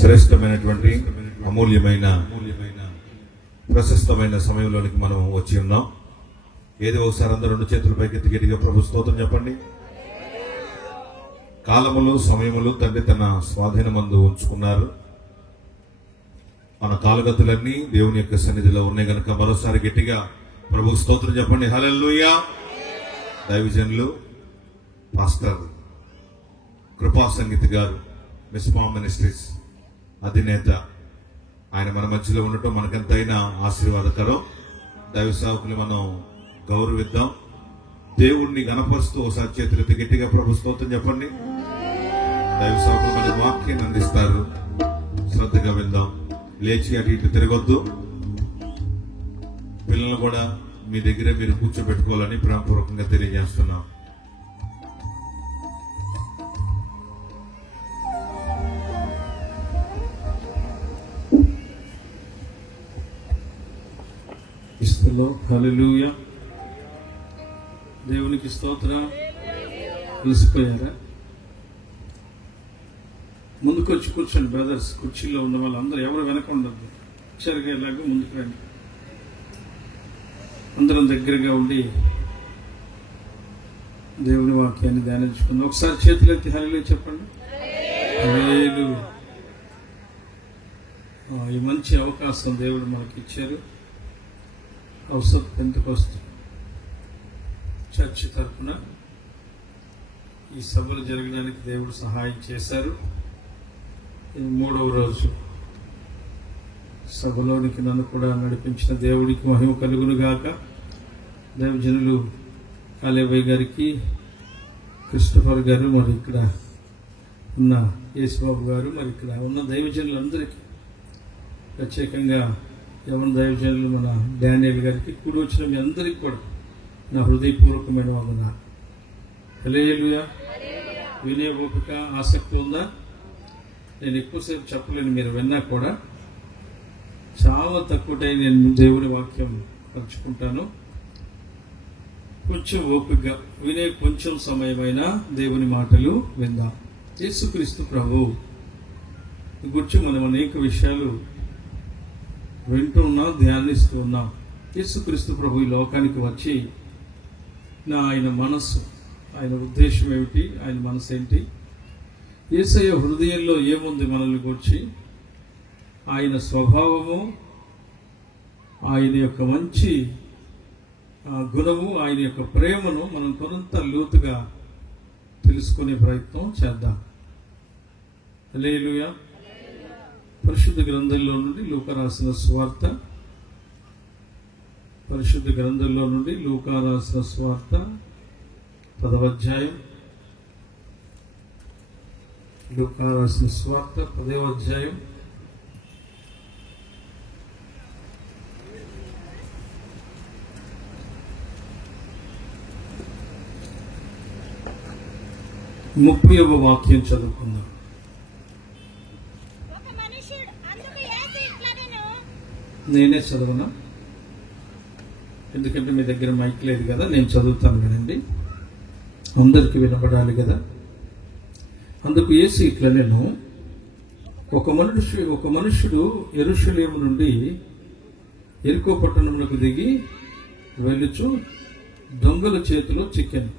శ్రేష్టమైనటువంటి అమూల్యమైన ప్రశస్తమైన సమయంలోనికి మనం వచ్చి ఉన్నాం. ఏదో ఒకసారి అందరూ రెండు చేతుల పైకి గట్టిగా ప్రభు స్తోత్రం చెప్పండి. కాలములు సమయములు తండ్రి తన స్వాధీనమందు ఉంచుకున్నారు. మన కాలగతులన్నీ దేవుని యొక్క సన్నిధిలో ఉన్నాయి కనుక మరోసారి గట్టిగా ప్రభు స్తోత్రం చెప్పండి. హల్లెలూయా. దైవజనులు పాస్టర్ కృపా సంగీత్ గారు, మిస్పా మినిస్ట్రీస్ అధినేత, ఆయన మన మధ్యలో ఉండటం మనకెంతైనా ఆశీర్వాదకరం. దైవ సేవకుని మనం గౌరవిద్దాం. దేవుణ్ణి గణపరుస్తూ ఒకసారి చేతులెత్తి గట్టిగా ప్రభు స్తోత్రం చెప్పండి. దైవ సేవకులు మన వాక్యాన్ని అందిస్తారు. శ్రద్ధగా విందాం. లేచి అటు ఇటు తిరగొద్దు. పిల్లలు కూడా మీ దగ్గరే మీరు కూర్చోబెట్టుకోవాలని ప్రేమపూర్వకంగా తెలియజేస్తున్నాం. హల్లెలూయా. దేవునికి స్తోత్రం. తీసిపోయారా? ముందుకొచ్చి కూర్చోండి బ్రదర్స్. కుర్చీలో ఉన్న వాళ్ళందరూ ఎవరు వెనక ఉండద్దు. జరిగేలాగా ముందుకు రండి. అందరం దగ్గరగా ఉండి దేవుని వాక్యాన్ని ధ్యానించుకుందాం. ఒకసారి చేతులెత్తి హల్లెలూయా చెప్పండి. హల్లెలూయా. ఈ మంచి అవకాశం దేవుడు మనకి ఇచ్చారు. ఔసత్ పెంతెకోస్తు చర్చ్ తరఫున ఈ సభలు జరగడానికి దేవుడు సహాయం చేశారు. ఇది 3వ రోజు. సభలోనికి నన్ను కూడా నడిపించిన దేవుడికి మహిమ కలుగును గాక. దైవజనులు కాలేబయ్య గారికి, క్రిస్టఫర్ గారు, మరి ఇక్కడ ఉన్న యేసుబాబు గారు, మరి ఇక్కడ ఉన్న దైవజనులందరికీ, ప్రత్యేకంగా యవన దైవజనులు మన డానియల్ గారికి, కూడి వచ్చిన మీ అందరికీ కూడా నా హృదయపూర్వకమైన వందనాలు. హల్లెలూయా. వినే ఓపిక ఆసక్తి ఉందా? నేను ఎక్కువసేపు చెప్పలేను, మీరు విన్నా కూడా చాలా తక్కువ టైం నేను దేవుని వాక్యం పంచుకుంటాను. కొంచెం ఓపికగా వినే కొంచెం సమయమైనా దేవుని మాటలు విందాం. యేసుక్రీస్తు ప్రభువు గురించి మనం అనేక విషయాలు వింటూ ఉన్నాం, ధ్యానిస్తూ ఉన్నాం. యేసుక్రీస్తు ప్రభు ఈ లోకానికి వచ్చి ఆయన మనస్సు, ఆయన ఉద్దేశం ఏమిటి, ఆయన మనసు ఏంటి, యేసయ్య హృదయంలో ఏముంది మనల్ని గురించి, ఆయన స్వభావము, ఆయన యొక్క మంచి గుణము, ఆయన యొక్క ప్రేమను మనం కొంత లోతుగా తెలుసుకునే ప్రయత్నం చేద్దాం. హల్లెలూయా. పరిశుద్ధ గ్రంథంలో నుండి లూకా రాసిన సువార్త, పరిశుద్ధ గ్రంథంలో నుండి లూకా రాసిన సువార్త 10వ అధ్యాయం. లూకా రాసిన సువార్త 10వ అధ్యాయం. ముప్పైవ వాక్యం చదువుకుందాం. నేనే చదవనా? ఎందుకంటే మీ దగ్గర మైక్ లేదు కదా, నేను చదువుతాను కదండి, అందరికీ వినపడాలి కదా. అందుకు యేసు ఇట్లా, నేను ఒక మనుషుడు యెరూషలేము నుండి యెరికో పట్టణంలోకి దిగి వెళ్ళుచు దొంగల చేతిలో చిక్కాను.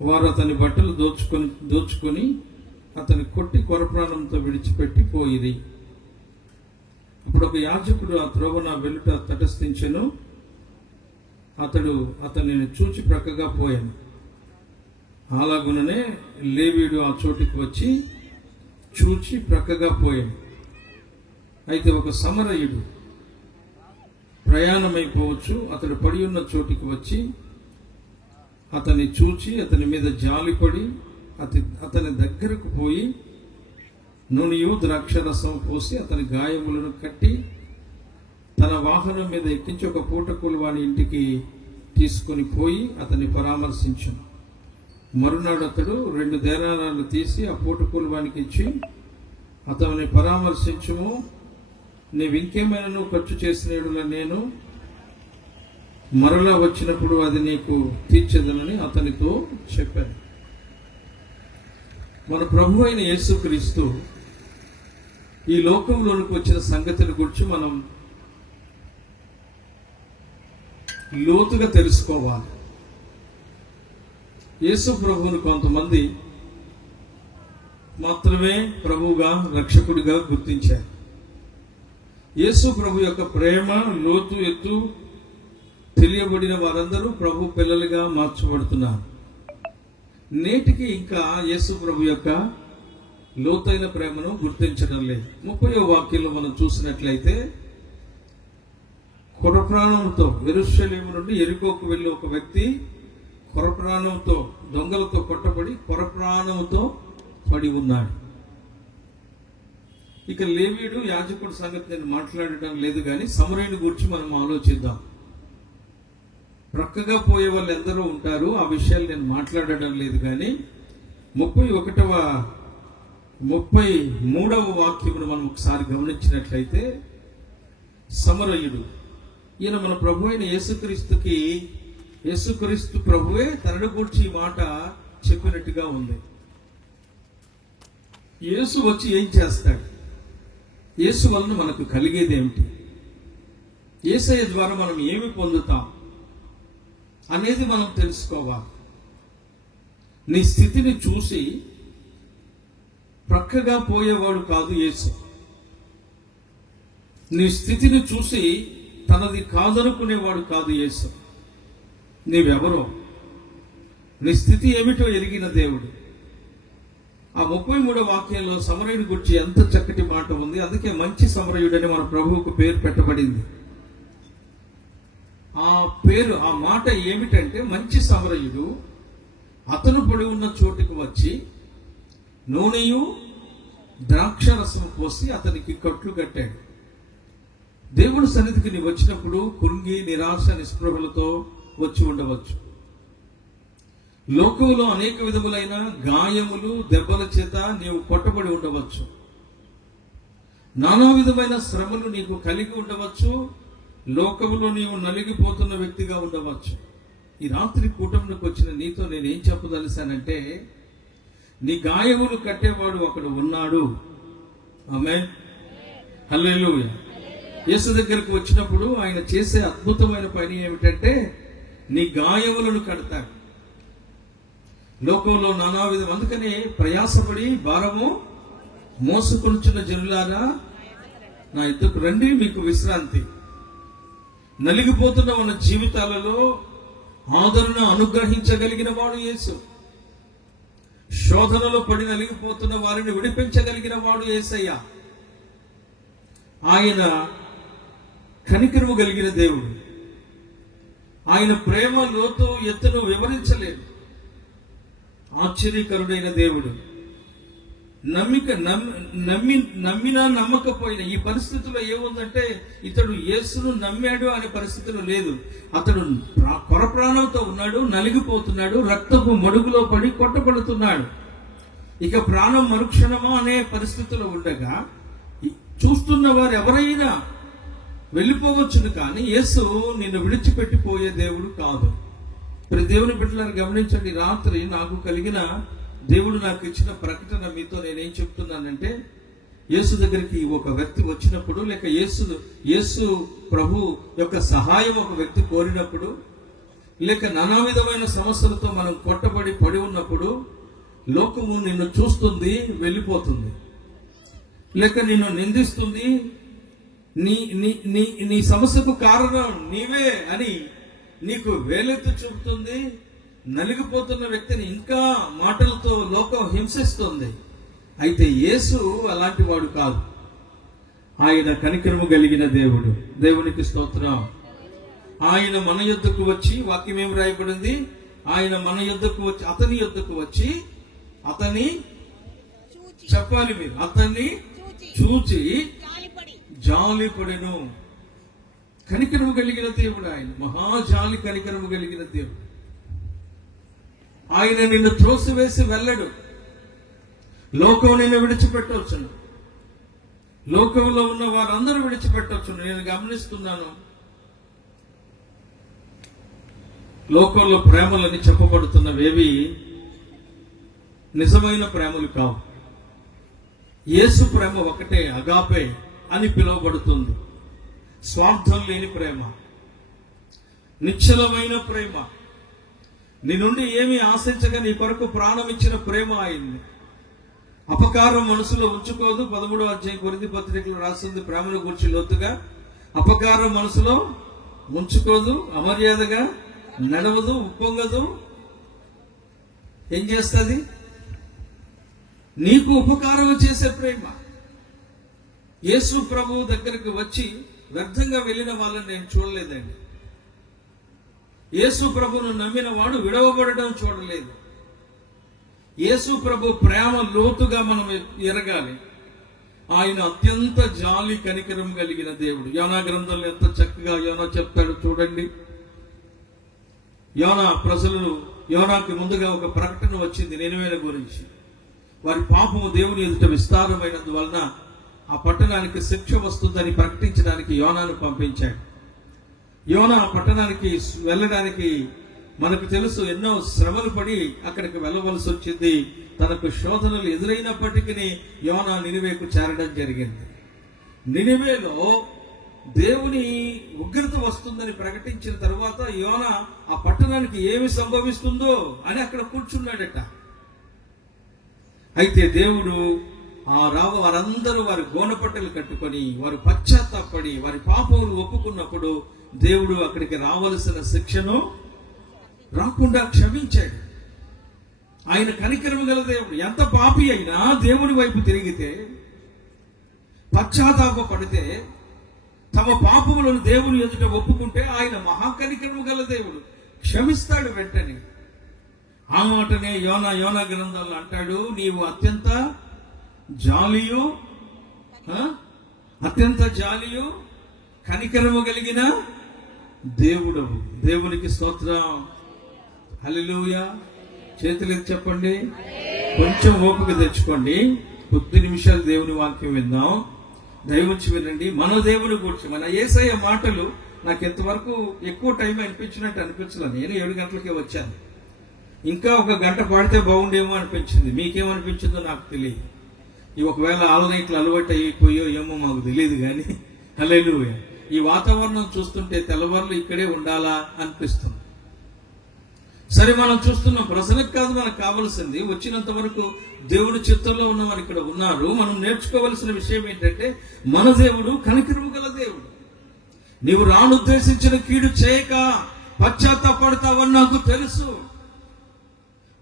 వారు అతని బట్టలు దోచుకొని అతని కొట్టి కొరప్రాణంతో విడిచిపెట్టి పోయిరి. అప్పుడు ఒక యాజకుడు ఆ త్రోవన వెలుట తటస్థించెను. అతడు అతనిని చూచి ప్రక్కగా పోయాను. అలాగుననే లేవీయుడు ఆ చోటికి వచ్చి చూచి ప్రక్కగా పోయాను. అయితే ఒక సమరయుడు ప్రయాణమైపోవచ్చు, అతడు పడి ఉన్న చోటికి వచ్చి అతన్ని చూచి అతని మీద జాలిపడి అతని దగ్గరకు పోయి నూనెయు ద్రాక్షరసం పోసి అతని గాయములను కట్టి తన వాహనం మీద ఎక్కించి ఒక పూటకూలి వాని ఇంటికి తీసుకొని పోయి అతన్ని పరామర్శించును. మరునాడు అతడు 2 దేనారాలు తీసి ఆ పూటకూలి వానికి ఇచ్చి, అతన్ని పరామర్శించుము, నీవింకేమైనా ఖర్చు చేసిన యెడల నేను మరలా వచ్చినప్పుడు అది నీకు తీర్చదనని అతనితో చెప్పాను. మన ప్రభు అయిన యేసుక్రీస్తు ఈ లోకంలోనికి వచ్చిన సంగతిని గురించి మనం లోతుగా తెలుసుకోవాలి. యేసు ప్రభువుని కొంతమంది మాత్రమే ప్రభువుగా, రక్షకుడిగా గుర్తించారు. యేసు ప్రభు యొక్క ప్రేమ లోతు ఎత్తు తెలియబడిన వారందరూ ప్రభు పిల్లలుగా మార్చబడుతున్నారు. నేటికి ఇంకా యేసు ప్రభు యొక్క లోతైన ప్రేమను గుర్తించడం లేదు. 30వ వాక్యంలో మనం చూసినట్లయితే, కొరప్రాణంతో యెరూషలేము నుండి యెరికోకు వెళ్ళి ఒక వ్యక్తి కొరప్రాణంతో, దొంగలతో కొట్టబడి కొరప్రాణంతో పడి ఉన్నాడు. ఇక లేవీయుడు, యాజకుడు సంగతి నేను మాట్లాడటం లేదు, కానీ సమరయుని గురించి మనం ఆలోచిద్దాం. ప్రక్కగా పోయే వాళ్ళు ఎందరో ఉంటారు, ఆ విషయాలు నేను మాట్లాడటం లేదు. కానీ 33వ వాక్యమును మనం ఒకసారి గమనించినట్లయితే, సమరయుడు, ఈయన మన ప్రభు అయిన యేసుక్రీస్తు ప్రభువే తనను గురించి ఈ మాట చెప్పినట్టుగా ఉంది. యేసు వచ్చి ఏం చేస్తాడు? యేసు వలన మనకు కలిగేది ఏమిటి? యేసయ్య ద్వారా మనం ఏమి పొందుతాం అనేది మనం తెలుసుకోవాలి. నీ స్థితిని చూసి ప్రక్కగా పోయేవాడు కాదు యేసు. నీ స్థితిని చూసి తనది కాదనుకునేవాడు కాదు యేసు. నీవెవరో, నీ స్థితి ఏమిటో ఎరిగిన దేవుడు. ఆ 33వ వాక్యంలో సమరయుడి గురించి ఎంత చక్కటి మాట ఉంది. అందుకే మంచి సమరయుడని మన ప్రభువుకు పేరు పెట్టబడింది. ఆ పేరు, ఆ మాట ఏమిటంటే, మంచి సమరయుడు అతను పడి ఉన్న చోటుకు వచ్చి నూనెయు ద్రాక్షరసం పోసి అతనికి కట్లు కట్టాడు. దేవుడి సన్నిధికి నీవు వచ్చినప్పుడు కృంగి, నిరాశ, నిస్పృహలతో వచ్చి ఉండవచ్చు. లోకంలో అనేక విధములైన గాయములు, దెబ్బల చేత నీవు కొట్టబడి ఉండవచ్చు. నానా విధమైన శ్రమలు నీకు కలిగి ఉండవచ్చు. లోకములో నీవు నలిగిపోతున్న వ్యక్తిగా ఉండవచ్చు. ఈ రాత్రి కూటమికి వచ్చిన నీతో నేనేం చెప్పదలిసానంటే, నీ గాయములు కట్టేవాడు ఒకడు ఉన్నాడు. ఆమేన్, హల్లెలూయా. యేసు దగ్గరకు వచ్చినప్పుడు ఆయన చేసే అద్భుతమైన పని ఏమిటంటే, నీ గాయములను కడతాడు. లోకంలో నానా విధం, అందుకని ప్రయాసపడి భారము మోసుకొనుచున్న జనులారా నా ఎద్దుకు రండి, మీకు విశ్రాంతి. నలిగిపోతున్న మన జీవితాలలో ఆదరణ అనుగ్రహించగలిగిన వాడు యేసు. శోధనలో పడి నలిగిపోతున్న వారిని విడిపించగలిగిన వాడు యేసయ్య. ఆయన కనికరము కలిగిన దేవుడు. ఆయన ప్రేమ లోతు ఎత్తును వివరించలేడు. ఆశ్చర్యకరుడైన దేవుడు. నమ్మినా నమ్మకపోయినా ఈ పరిస్థితిలో ఏముందంటే, ఇతడు యేసును నమ్మాడు అనే పరిస్థితిలో లేదు. అతడు కొరప్రాణంతో ఉన్నాడు, నలిగిపోతున్నాడు, రక్తపు మడుగులో పడి కొట్టబడుతున్నాడు. ఇక ప్రాణం మరుక్షణమా అనే పరిస్థితిలో ఉండగా చూస్తున్న వారు ఎవరైనా వెళ్ళిపోవచ్చును, కానీ యేసు నిన్ను విడిచిపెట్టిపోయే దేవుడు కాదు. ప్రతి దేవుని బిడ్డలను గమనించండి. రాత్రి నాకు కలిగిన, దేవుడు నాకు ఇచ్చిన ప్రకటన మీతో నేనేం చెప్తున్నానంటే, యేసు దగ్గరికి ఒక వ్యక్తి వచ్చినప్పుడు, లేక యేసు ప్రభు యొక్క సహాయం ఒక వ్యక్తి కోరినప్పుడు, లేక నానా విధమైన సమస్యలతో మనం కొట్టబడి పడి ఉన్నప్పుడు, లోకము నిన్ను చూస్తుంది, వెళ్ళిపోతుంది. లేక నిన్ను నిందిస్తుంది, నీ సమస్యకు కారణం నీవే అని నీకు వేలెత్తి చూపుతుంది. నలిగిపోతున్న వ్యక్తిని ఇంకా మాటలతో లోకం హింసిస్తుంది. అయితే యేసు అలాంటి వాడు కాదు. ఆయన కనికరము కలిగిన దేవుడు. దేవునికి స్తోత్రం. ఆయన మన యొద్దకు వచ్చి, వాక్యం ఏం రాయబడింది? ఆయన మన యొద్దకు వచ్చి, అతని యొద్దకు వచ్చి, అతని చెప్పాలి మీరు, అతన్ని చూచి జాలిపడెను. కనికరము కలిగిన దేవుడు ఆయన. మహాజాలి, కనికరము కలిగిన దేవుడు. ఆయన నిన్ను త్రోసివేసి వెళ్ళడు. లోకం నిన్ను విడిచిపెట్టవచ్చును, లోకంలో ఉన్న వారందరూ విడిచిపెట్టవచ్చును. నేను గమనిస్తున్నాను, లోకంలో ప్రేమలని చెప్పబడుతున్నవేవి నిజమైన ప్రేమలు కావు. యేసు ప్రేమ ఒకటే, అగాపే అని పిలువబడుతుంది. స్వార్థం లేని ప్రేమ, నిశ్చలమైన ప్రేమ, నీ నుండి ఏమీ ఆశించగా నీ కొరకు ప్రాణం ఇచ్చిన ప్రేమ ఆయన్ని. అపకారం మనసులో ఉంచుకోదు. 13వ అధ్యాయం కొరింథీ పత్రికలో రాసింది ప్రేమను గురించి లోతుగా. అపకారం మనసులో ఉంచుకోదు, అమర్యాదగా నడవదు, ఉప్పొంగదు. ఏం చేస్తుంది? నీకు ఉపకారం చేసే ప్రేమ. యేసు ప్రభు దగ్గరికి వచ్చి వ్యర్థంగా వెళ్ళిన వాళ్ళని నేను చూడలేదండి. యేసు ప్రభును నమ్మిన వాడు విడవబడడం చూడలేదు. యేసు ప్రభు ప్రేమ లోతుగా మనం ఎరగాలి. ఆయన అత్యంత జాలి కనికరం కలిగిన దేవుడు. యోనా గ్రంథంలో ఎంత చక్కగా యోనా చెప్తాడు చూడండి. యోనాకి ముందుగా ఒక ప్రకటన వచ్చింది నినివేల గురించి. వారి పాపము దేవుని ఎదుట విస్తారమైనందువలన ఆ పట్టణానికి శిక్ష వస్తుందని ప్రకటించడానికి యోనాను పంపించాడు. యోనా పట్టణానికి వెళ్ళడానికి మనకు తెలుసు ఎన్నో శ్రమలు పడి అక్కడికి వెళ్ళవలసి వచ్చింది. తనకు శోధనలు ఎదురైనప్పటికీ యోనా నినివేకు చేరడం జరిగింది. నినివేలో దేవుని ఉగ్రత వస్తుందని ప్రకటించిన తర్వాత యోనా ఆ పట్టణానికి ఏమి సంభవిస్తుందో అని అక్కడ కూర్చున్నాడట. అయితే దేవుడు వారందరూ వారి గోనపట్టలు కట్టుకొని వారు పశ్చాత్తాపడి వారి పాపములు ఒప్పుకున్నప్పుడు దేవుడు అక్కడికి రావలసిన శిక్షను రాకుండా క్షమించాడు. ఆయన కనికరము గల దేవుడు. ఎంత పాపి అయినా దేవుని వైపు తిరిగితే, పశ్చాత్తాప పడితే, తమ పాపములను దేవుని ఎదుట ఒప్పుకుంటే ఆయన మహాకనికరము గల దేవుడు, క్షమిస్తాడు వెంటనే. ఆ మాటనే యోనా గ్రంథంలో అంటాడు, నీవు అత్యంత జాలియు కనికరము కలిగిన దేవుడవు. దేవునికి స్తోత్రం. హల్లెలూయా. చేతులు చెప్పండి. కొంచెం ఓపిక తెచ్చుకోండి. కొద్ది నిమిషాలు దేవుని వాక్యం విందాం. దయవుంచి వినండి. మన దేవుని గురించి, మన యేసయ్య మాటలు నాకు ఎంతవరకు ఎక్కువ టైం అనిపించినట్టు అనిపించలేదు. నేను 7 గంటలకే వచ్చాను. ఇంకా ఒక గంట పాడితే బాగుండేమో అనిపించింది. మీకేమనిపించిందో నాకు తెలియదు. ఒకవేళ ఆల్నైట్లు అలవాటు అయిపోయో ఏమో మాకు తెలియదు కానీ హల్లెలూయా. ఈ వాతావరణం చూస్తుంటే తెల్లవారులు ఇక్కడే ఉండాలా అనిపిస్తుంది. సరే, మనం చూస్తున్నాం. ప్రజలకు కాదు మనకు కావలసింది. వచ్చినంత వరకు దేవుడి చిత్తంలో ఉన్న వారు ఇక్కడ ఉన్నారు. మనం నేర్చుకోవలసిన విషయం ఏంటంటే, మన దేవుడు కనికరము గల దేవుడు. నీవు రానుద్దేశించిన కీడు చేయక పశ్చాత్తాపడతావని నాకు తెలుసు.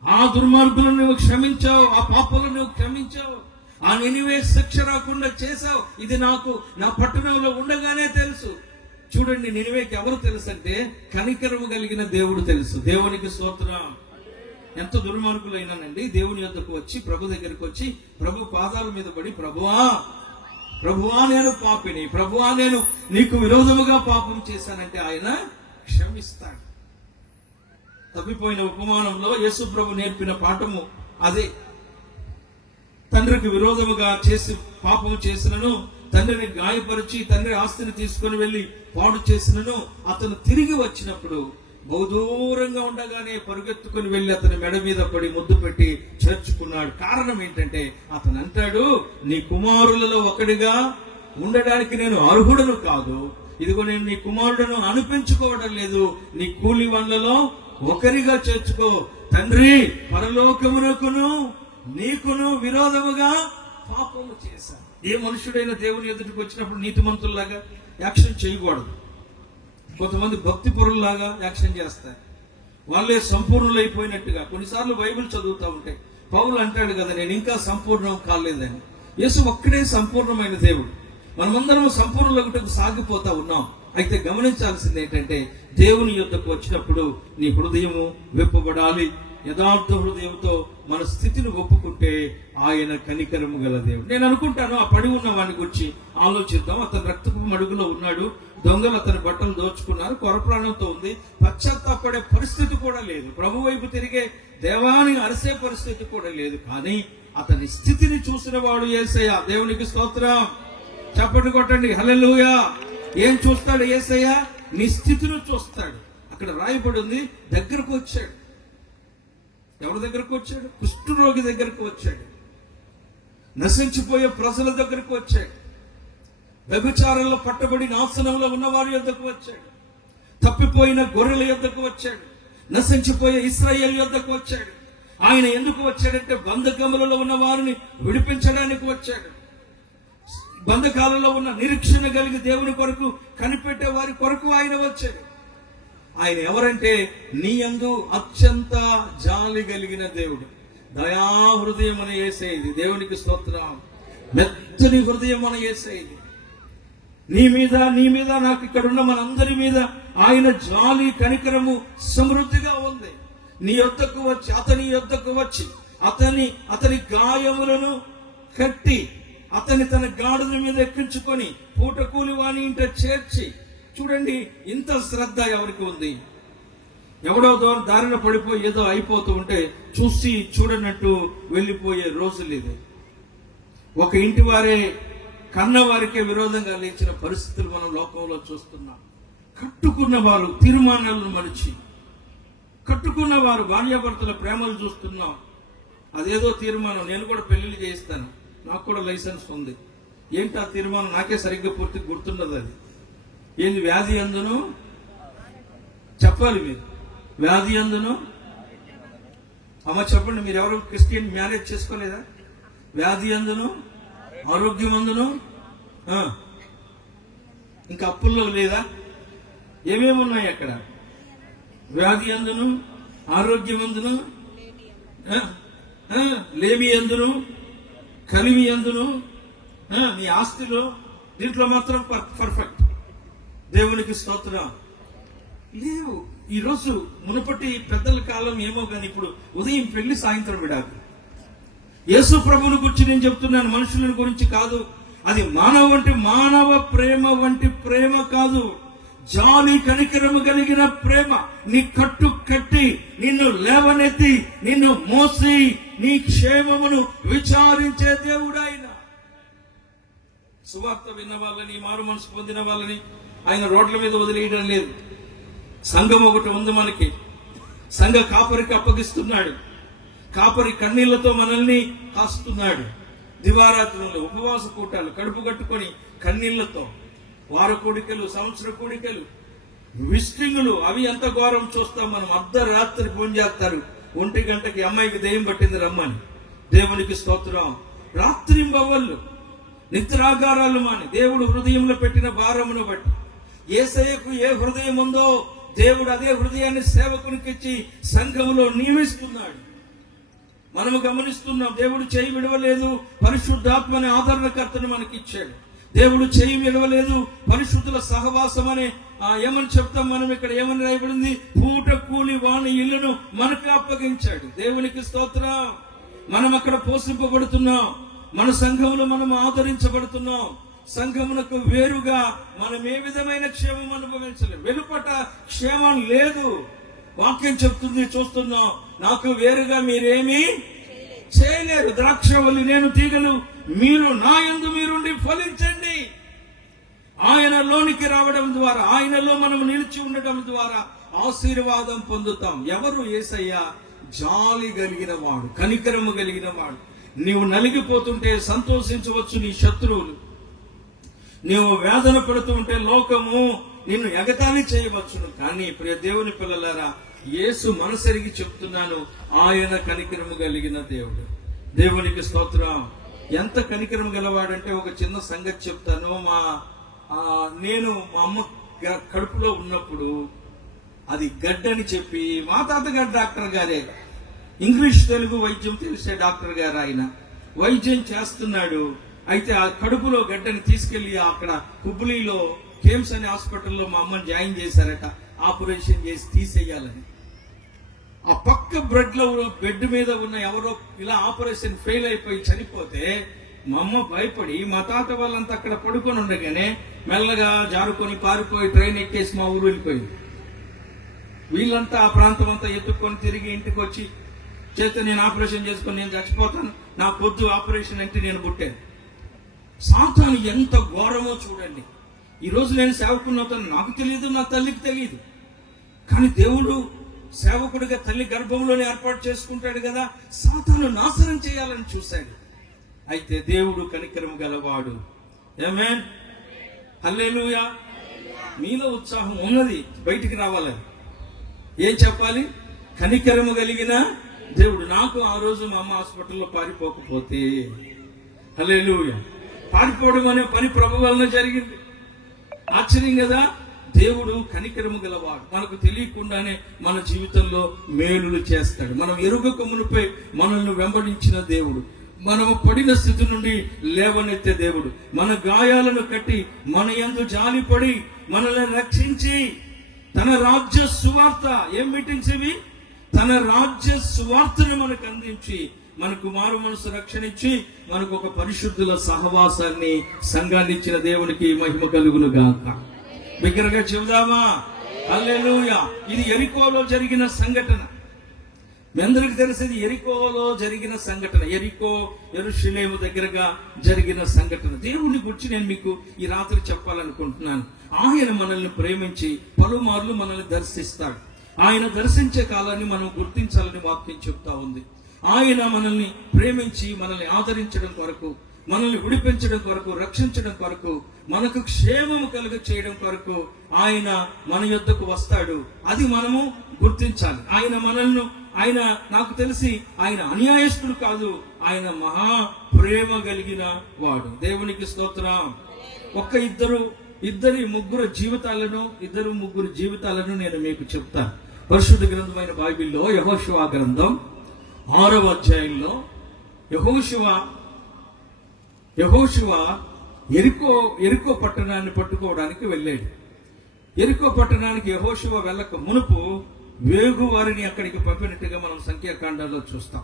ఆ దుర్మార్గులను నువ్వు క్షమించావు, ఆ పాపలను నువ్వు క్షమించావు, ఆ నినివే శిక్ష రాకుండా చేశావు. ఇది నాకు నా పట్టణంలో ఉండగానే తెలుసు. చూడండి, నినివేకి ఎవరు తెలుసు అంటే కనికరము కలిగిన దేవుడు తెలుసు. దేవునికి స్తోత్రం. ఎంత దుర్మార్గులైనానండి దేవుని యొద్దకు వచ్చి, ప్రభు దగ్గరికి వచ్చి, ప్రభు పాదాల మీద పడి, ప్రభువా నేను పాపిని, ప్రభువా నేను నీకు విరోధముగా పాపం చేశానంటే ఆయన క్షమిస్తాడు. తప్పిపోయిన ఉపమానంలో యేసు ప్రభు నేర్పిన పాఠము అదే. తండ్రికి విరోధముగా చేసి పాపము చేసినను, తండ్రిని గాయపరిచి తండ్రి ఆస్తిని తీసుకుని వెళ్లి పాడు చేసినను, అతను తిరిగి వచ్చినప్పుడు బహుదూరంగా ఉండగానే పరుగెత్తుకుని వెళ్లి అతని మెడ మీద పడి ముద్దు పెట్టి చేర్చుకున్నాడు. కారణం ఏంటంటే అతను అంటాడు, నీ కుమారులలో ఒకడిగా ఉండడానికి నేను అర్హుడను కాదు. ఇదిగో నేను నీ కుమారుడను అనిపించుకోవడం లేదు, నీ కూలి వాళ్ళలో ఒకరిగా చేర్చుకో. తండ్రి, పరలోకమునకును నీకును విరోధముగా పాపము చేశాను. ఏ మనుషుడైన దేవుని ఎదుటికి వచ్చినప్పుడు నీతిమంతుల్లాగా యాక్షన్ చేయకూడదు. కొంతమంది భక్తి పరుల్లాగా యాక్షన్ చేస్తారు. వాళ్ళే సంపూర్ణులైపోయినట్టుగా. కొన్నిసార్లు బైబిల్ చదువుతూ ఉంటే పౌలు అంటాడు కదా, నేను ఇంకా సంపూర్ణం కాలేదని. యేసు ఒక్కడే సంపూర్ణమైన దేవుడు. మనమందరం సంపూర్ణులకు సాగిపోతా ఉన్నాం. అయితే గమనించాల్సింది ఏంటంటే, దేవుని యొద్దకు వచ్చినప్పుడు నీ హృదయము విప్పబడాలి. యథార్థ హృదయంతో మన స్థితిని ఒప్పుకుంటే ఆయన కనికరము గల దేవుడు. నేను అనుకుంటాను, ఆ పడి ఉన్న వాడిని గురించి ఆలోచిద్దాం. అతను రక్తపు మడుగులో ఉన్నాడు. దొంగలు అతని బట్టలు దోచుకున్నారు. కొరప్రాణంతో ఉంది. పశ్చాత్తాపడే పరిస్థితి కూడా లేదు. ప్రభు వైపు తిరిగే దేవాన్ని అరిసే పరిస్థితి కూడా లేదు. కానీ అతని స్థితిని చూసిన వాడు యేసయ్య. దేవునికి స్తోత్రం. చప్పటి కొట్టండి. హల్లెలూయా. ఏం చూస్తాడు యేసయ్య? నీ స్థితిని చూస్తాడు. అక్కడ రాయబడి ఉంది, దగ్గరకు వచ్చాడు. ఎవరి దగ్గరకు వచ్చాడు? కుష్ఠరోగి దగ్గరకు వచ్చాడు. నశించిపోయే ప్రజల దగ్గరకు వచ్చాడు. వ్యభిచారంలో పట్టబడి నాశనంలో ఉన్న వారి యొద్దకు వచ్చాడు. తప్పిపోయిన గొర్రెల యొద్దకు వచ్చాడు. నశించిపోయే ఇశ్రాయేలు యొద్దకు వచ్చాడు. ఆయన ఎందుకు వచ్చాడంటే బంధకములలో ఉన్న వారిని విడిపించడానికి వచ్చాడు. బంధకాలలో ఉన్న నిరీక్షణ కలిగి దేవుని కొరకు కనిపెట్టే వారి కొరకు ఆయన వచ్చాడు. ఆయన ఎవరంటే నీ యందు అత్యంత జాలి కలిగిన దేవుడు, దయా హృదయం అని యేసేది. దేవునికి స్తోత్రం. మెత్తని హృదయం అని యేసేది. నీ మీద నాకు ఇక్కడ ఉన్న మనందరి మీద ఆయన జాలి కనికరము సమృద్ధిగా ఉంది. నీ యొద్దకు వచ్చి అతని యొద్దకు వచ్చి అతని గాయములను కట్టి అతని తన గాడుల మీద ఎక్కించుకొని పూటకూలి వాని ఇంట చేర్చి. చూడండి, ఇంత శ్రద్ధ ఎవరికి ఉంది? ఎవడో దారిన పడిపోయి ఏదో అయిపోతూ ఉంటే చూసి చూడనట్టు వెళ్ళిపోయే రోజులు ఇది. ఒక ఇంటి వారే కన్న వారికే విరోధంగా లేచిన పరిస్థితులు మనం లోకంలో చూస్తున్నాం. కట్టుకున్న వారు తీర్మానాలను మరిచి, కట్టుకున్న వారు భార్యాభర్తల ప్రేమలు చూస్తున్నాం. అదేదో తీర్మానం, నేను కూడా పెళ్లిళ్ళు చేయిస్తాను, నాకు కూడా లైసెన్స్ ఉంది. ఏంటి ఆ తీర్మానం? నాకే సరిగ్గా పూర్తి గుర్తున్నది. అది ఏంది? వ్యాధి అందును చెప్పాలి మీరు. వ్యాధి అందును అమ్మ చెప్పండి, మీరు ఎవరు క్రిస్టియన్ మ్యారేజ్ చేసుకోలేదా? వ్యాధి అందును ఆరోగ్యం అందును, ఇంకా అప్పుల్లో లేదా? ఏమేమి ఉన్నాయి అక్కడ? వ్యాధి అందును, ఆరోగ్యం అందును, లేమి అందును, కలిమి అందును, నీ ఆస్తిలో, దీంట్లో మాత్రం పర్ఫెక్ట్. దేవునికి స్తోత్రం. లేవు ఈరోజు. మునుపటి పెద్దల కాలం ఏమో కానీ ఇప్పుడు ఉదయం పెళ్లి, సాయంత్రం విడాకు. యేసు ప్రభువుని గురించి నేను చెప్తున్నాను, మనుషుల గురించి కాదు. అది మానవ ప్రేమ వంటి ప్రేమ కాదు. జాలి కనికరము కలిగిన ప్రేమ. నీ కట్టు కట్టి నిన్ను లేవనెత్తి నిన్ను మోసి నీ క్షేమమును విచారించే దేవుడు ఆయన. సువార్త విన్న వాళ్ళని, మారు మనసు పొందిన వాళ్ళని ఆయన రోడ్ల మీద వదిలేయడం లేదు. సంఘం ఒకటి ఉంది మనకి. సంఘ కాపరికి అప్పగిస్తున్నాడు. కాపరి కన్నీళ్లతో మనల్ని కాస్తున్నాడు. దివారాత్రులు, ఉపవాస కూటాలు, కడుపు కట్టుకొని కన్నీళ్లతో, వార కోడికలు, సంవత్సర కోడికలు, విస్టింగులు, అవి ఎంత ఘోరం చూస్తాం మనం. అర్ధరాత్రి ఫోన్ చేస్తారు, 1 గంటకి అమ్మాయికి దెయ్యం పట్టింది రమ్మని. దేవునికి స్తోత్రం. రాత్రింబవళ్ళు నిద్రాగారాలు మాని దేవుడు హృదయంలో పెట్టిన భారమును బట్టి, యేసయ్యకు ఏ హృదయం ఉందో దేవుడు అదే హృదయాన్ని సేవకునికి ఇచ్చి సంఘములో నియమిస్తున్నాడు. మనము గమనిస్తున్నాం. దేవుడు చేయి విడవలేదు, పరిశుద్ధాత్మని ఆదరణకర్తను మనకి ఇచ్చాడు. దేవుడు చేయి విడవలేదు, పరిశుద్ధుల సహవాసం అనే ఏమని చెప్తాం మనం? ఇక్కడ ఏమని రాయబడింది? పూట కూలి వాని ఇల్లును మనకు అప్పగించాడు. దేవునికి స్తోత్రం. మనం అక్కడ పోషింపబడుతున్నాం. మన సంఘంలో మనం ఆదరించబడుతున్నాం. సంఘమునకు వేరుగా మనం ఏ విధమైన క్షేమం అనుభవించలేం. వెలుపట క్షేమం లేదు. వాక్యం చెప్తుంది, చూస్తున్నాం. నాకు వేరుగా మీరేమీ చేయలేరు. ద్రాక్షవల్లి నేను తీగలు, మీరు నా యందు మీరుండి ఫలించండి. ఆయనలోనికి రావడం ద్వారా, ఆయనలో మనం నిలిచి ఉండటం ద్వారా ఆశీర్వాదం పొందుతాం. ఎవరు? యేసయ్య. జాలి కలిగిన వాడు, కనికరము కలిగిన వాడు. నీవు నలిగిపోతుంటే సంతోషించవచ్చు నీ శత్రువులు. నీవు వేదన పడుతూ ఉంటే లోకము నిన్ను ఎగతాళి చేయవచ్చును. కానీ ప్రియ దేవుని పిల్లలారా, యేసు మనసరిగి చెప్తున్నాను, ఆయన కనికరము కలిగిన దేవుడు. దేవునికి స్తోత్రం. ఎంత కనికరము గలవాడంటే, ఒక చిన్న సంగతి చెప్తాను. నేను మా అమ్మ కడుపులో ఉన్నప్పుడు అది గడ్డని చెప్పి, మా తాతగారు డాక్టర్ గారే, ఇంగ్లీష్ తెలుగు వైద్యం తెలిసే డాక్టర్ గారు, ఆయన వైద్యం చేస్తున్నాడు. అయితే ఆ కడుపులో గడ్డని తీసుకెళ్లి అక్కడ హుబ్లీలో కేమ్స్ అనే హాస్పిటల్లో మా అమ్మని జాయిన్ చేశారట, ఆపరేషన్ చేసి తీసేయాలని. ఆ పక్క బెడ్ మీద ఉన్న ఎవరో ఇలా ఆపరేషన్ ఫెయిల్ అయిపోయి చనిపోతే మా అమ్మ భయపడి, మా తాత వాళ్ళంతా అక్కడ పడుకొని ఉండగానే మెల్లగా జారుకొని పారిపోయి ట్రైన్ ఎక్కేసి మా ఊరు వెళ్ళిపోయింది. వీళ్ళంతా ఆ ప్రాంతం అంతా ఎత్తుక్కొని తిరిగి ఇంటికి వచ్చి, చేత నేను ఆపరేషన్ చేసుకొని నేను చచ్చిపోతాను, నా పొద్దు ఆపరేషన్ అంటే నేను పుట్టాను. సాతాను ఎంత ఘోరమో చూడండి. ఈరోజు నేను సేవకున్నవుతాను, నాకు తెలియదు, నా తల్లికి తెలియదు. కానీ దేవుడు సేవకుడిగా తల్లి గర్భంలోనే ఏర్పాటు చేసుకుంటాడు కదా. సాతాను నాశనం చేయాలని చూశాడు. అయితే దేవుడు కనికరము గలవాడు. ఆమేన్, హల్లెలూయా. మీలో ఉత్సాహం ఉన్నది, బయటికి రావాలి. ఏం చెప్పాలి? కనికరము కలిగిన దేవుడు. నాకు ఆ రోజు మా అమ్మ హాస్పిటల్లో పారిపోకపోతే, హల్లెలూయా, పారిపోవడం అనే పని ప్రభు వలన జరిగింది. ఆశ్చర్యం కదా. దేవుడు కనికరము గలవాడు. మనకు తెలియకుండానే మన జీవితంలో మేలులు చేస్తాడు. మనం ఎరుగక మునిపై మనల్ని వెంబడించిన దేవుడు, మనము పడిన స్థితి నుండి లేవనెత్తే దేవుడు, మన గాయాలను కట్టి మన యందు జాలిపడి మనల్ని రక్షించి తన రాజ్య సువార్త, ఏం మీటింగ్స్ ఇవి? తన రాజ్య సువార్తను మనకు అందించి మనకు మారు మనసు రక్షణించి మనకు ఒక పరిశుద్ధుల సహవాసాన్ని, సంఘాన్ని ఇచ్చిన దేవునికి మహిమ కలుగును గాక. బిగ్గరగా చెబుదామా? హల్లెలూయా. ఇది యెరికోలో జరిగిన సంఘటన. మీ అందరికి తెలిసింది యెరికోలో జరిగిన సంఘటన. యెరికో యెరూషలేము దగ్గరగా జరిగిన సంఘటన. దేవుని గురించి నేను మీకు ఈ రాత్రి చెప్పాలనుకుంటున్నాను. ఆయన మనల్ని ప్రేమించి పలుమార్లు మనల్ని దర్శిస్తాడు. ఆయన దర్శించే కాలాన్ని మనం గుర్తించాలని వాక్యం చెప్తా ఉంది. ఆయన మనల్ని ప్రేమించి మనల్ని ఆదరించడం కొరకు, మనల్ని విడిపించడం కొరకు, రక్షించడం కొరకు, మనకు క్షేమము కలుగ చేయడం కొరకు ఆయన మన యొద్దకు వస్తాడు. అది మనము గుర్తించాలి. ఆయన నాకు తెలిసి ఆయన అన్యాయస్తుడు కాదు, ఆయన మహా ప్రేమ కలిగిన వాడు. దేవునికి స్తోత్రం. ఇద్దరు ముగ్గురు జీవితాలను నేను మీకు చెప్తాను. పరిశుద్ధ గ్రంథమైన బైబిల్లో యెహోషువ గ్రంథం 6వ అధ్యాయంలో యెహోషువ యెరికో పట్టణాన్ని పట్టుకోవడానికి వెళ్ళాడు. యెరికో పట్టణానికి యెహోషువ వెళ్ళక మునుపు వేగువారిని అక్కడికి పంపినట్టుగా మనం సంఖ్యాకాండాల్లో చూస్తాం.